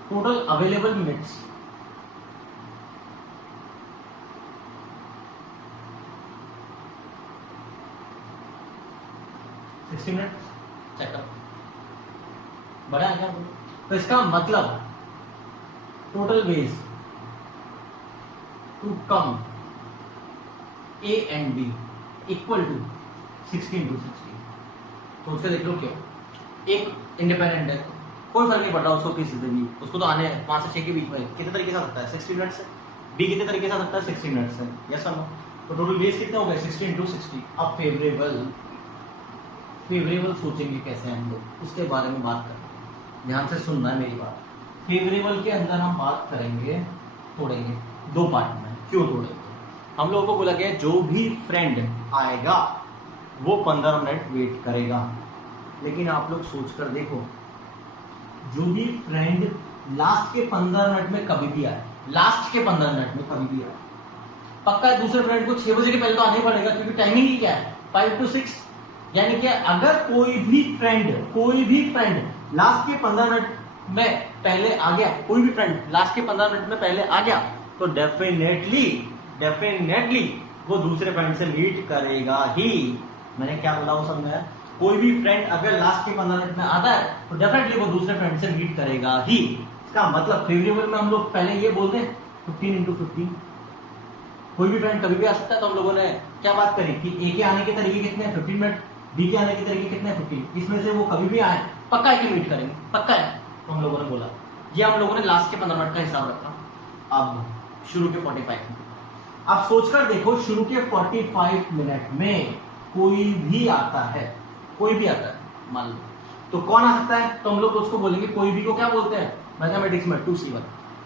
total available minutes 60 minutes, checkup बड़ा है क्या? तो इसका मतलब total ways to come A and B equal to 16 to 60। तो उसका देख लो, क्यों एक इंडिपेंडेंट है, कोई फर्क नहीं पड़ रहा उसको किसी से भी, उसको तो आने 5 से 6 के बीच में कितने तरीके से आ सकता है, 60 मिनट से, बी कितने तरीके से आ सकता है, 60 मिनट से, यस और नो। तो टोटल वेज कितने हो गए, 16 to 60। अब फेवरेबल सोचेंगे कैसे हम लोग, उसके बारे में बात करेंगे, ध्यान से सुनना है मेरी बात। फेवरेबल के अंदर हम बात करेंगे, तोड़ेंगे 2 पार्ट में। क्यों तोड़ेंगे, हम लोगों को बोला गया जो भी फ्रेंड आएगा वो 15 मिनट वेट करेगा, लेकिन आप लोग सोच कर देखो, जो भी फ्रेंड लास्ट के 15 मिनट में कभी भी आए, लास्ट के 15 मिनट में कभी भी आए, पक्का है दूसरे फ्रेंड को 6 बजे के पहले तो आना ही पड़ेगा, क्योंकि टाइमिंग ही क्या है, 5 to 6। यानी कि अगर कोई भी फ्रेंड लास्ट के 15 मिनट में पहले आ गया, कोई भी फ्रेंड लास्ट के 15 मिनट में पहले आ गया, तो डेफिनेटली वो दूसरे फ्रेंड से मीट करेगा ही। मैंने क्या बोला वो समझा? कोई भी फ्रेंड अगर लास्ट के 15 मिनट में आता है तो डेफिनेटली वो दूसरे फ्रेंड से मीट करेगा ही। इसका मतलब फेवरेबल में हम लोग पहले ये बोलते हैं 15 इंटू 15। कोई भी फ्रेंड कभी भी आ सकता है। तो हम लोगों ने क्या बात करी कि ए के आने के तरीके कितने हैं 15 मिनट, बी के आने के तरीके कितने हैं 15। इसमें से वो कभी भी आए पक्का है कि मीट करेंगे, पक्का है। तो हम लोगों ने बोला ये हम लोगों ने लास्ट के 15 मिनट का हिसाब रखा। अब शुरू के 45 मिनट, आप सोचकर देखो शुरू के 45 मिनट में कोई भी आता है, कोई भी आता है मान लो, तो कौन आ सकता है? तो हम लोग उसको बोलेंगे कोई भी को क्या बोलते हैं मैथमेटिक्स में 2C1।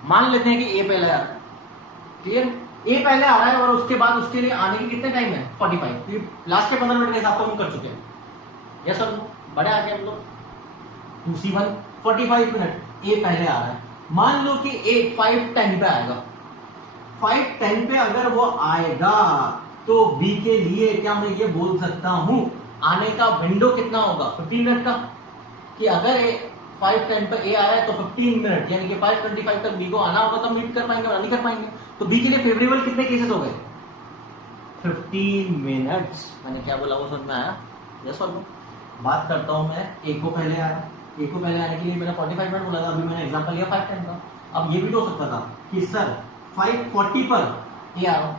मान लेते हैं कि ए पहले आ रहा है, क्लियर, ए पहले आ रहा है और उसके बाद उसके लिए आने के कितने टाइम है 45। लास्ट के 15 मिनट के हिसाब तो हम कर चुके हैं। यस सर, बड़े आगे हम लोग 2C1 45 मिनट, ए पहले आ रहा है। मान लो कि ए 5:10 पे आएगा, 5:10 पे अगर वो आएगा तो बी के लिए क्या मैं ये बोल सकता हूं आने का विंडो कितना होगा 15 मिनट का, कि अगर 5:10 पे ए आया है तो 15 मिनट यानी कि 5:25 तक बी को आना होगा, तब मीट कर पाएंगे, नहीं कर पाएंगे। तो बी के लिए फेवरेबल कितने केसेस हो गए 15 मिनट्स। मैंने क्या बोला वो समझ में आया? यस और नो? बात करता हूं मैं ए को पहले आया, ए को पहले आने के लिए मैंने 45 मिनट बोला था, अभी मैंने एग्जांपल लिया 5:10 का। अब ये भी तो हो सकता था कि सर 5:40 पर ए आ रहा,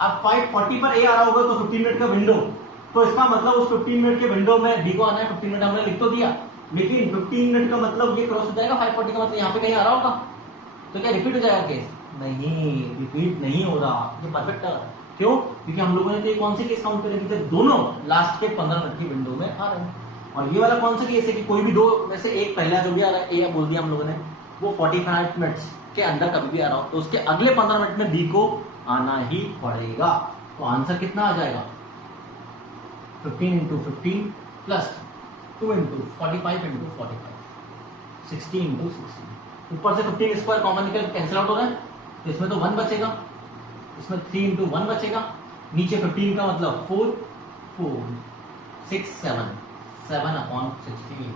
अब 5:40 पर ए आ रहा होगा तो 15 मिनट का विंडो, तो इसका मतलब उस 15 मिनट के विंडो में बी को आना है 15 मिनट, हमने लिख तो दिया, लेकिन 15 मिनट का मतलब ये क्रॉस हो जाएगा 5:40 का मतलब यहाँ पे कहीं आ रहा होगा, तो क्या रिपीट हो जाएगा केस? नहीं, रिपीट नहीं हो रहा, ये परफेक्ट है। क्यों? क्योंकि हम लोगों ने तो कौन से केस काउंट करे थे, दोनों लास्ट के 15 मिनट की विंडो में आ रहे हैं। और ये वाला कौन सा केस है कि कोई भी दो में से एक पहला जो भी आ रहा है ए बोल दिया हम लोगों ने, वो 45 मिनट्स के अंदर कभी भी आ रहा हो तो उसके अगले 15 मिनट में बी को आना ही पड़ेगा। तो आंसर कितना आ जाएगा 15 into 15 plus 2 into 45 into 45 60 into 60। ऊपर से 15 स्क्वायर कॉमन निकल कैंसिल आउट हो रहा है, तो इसमें तो 1 बचेगा, इसमें 3 इंटू 1 बचेगा, नीचे 15 का मतलब 4 4 6 7 7/16।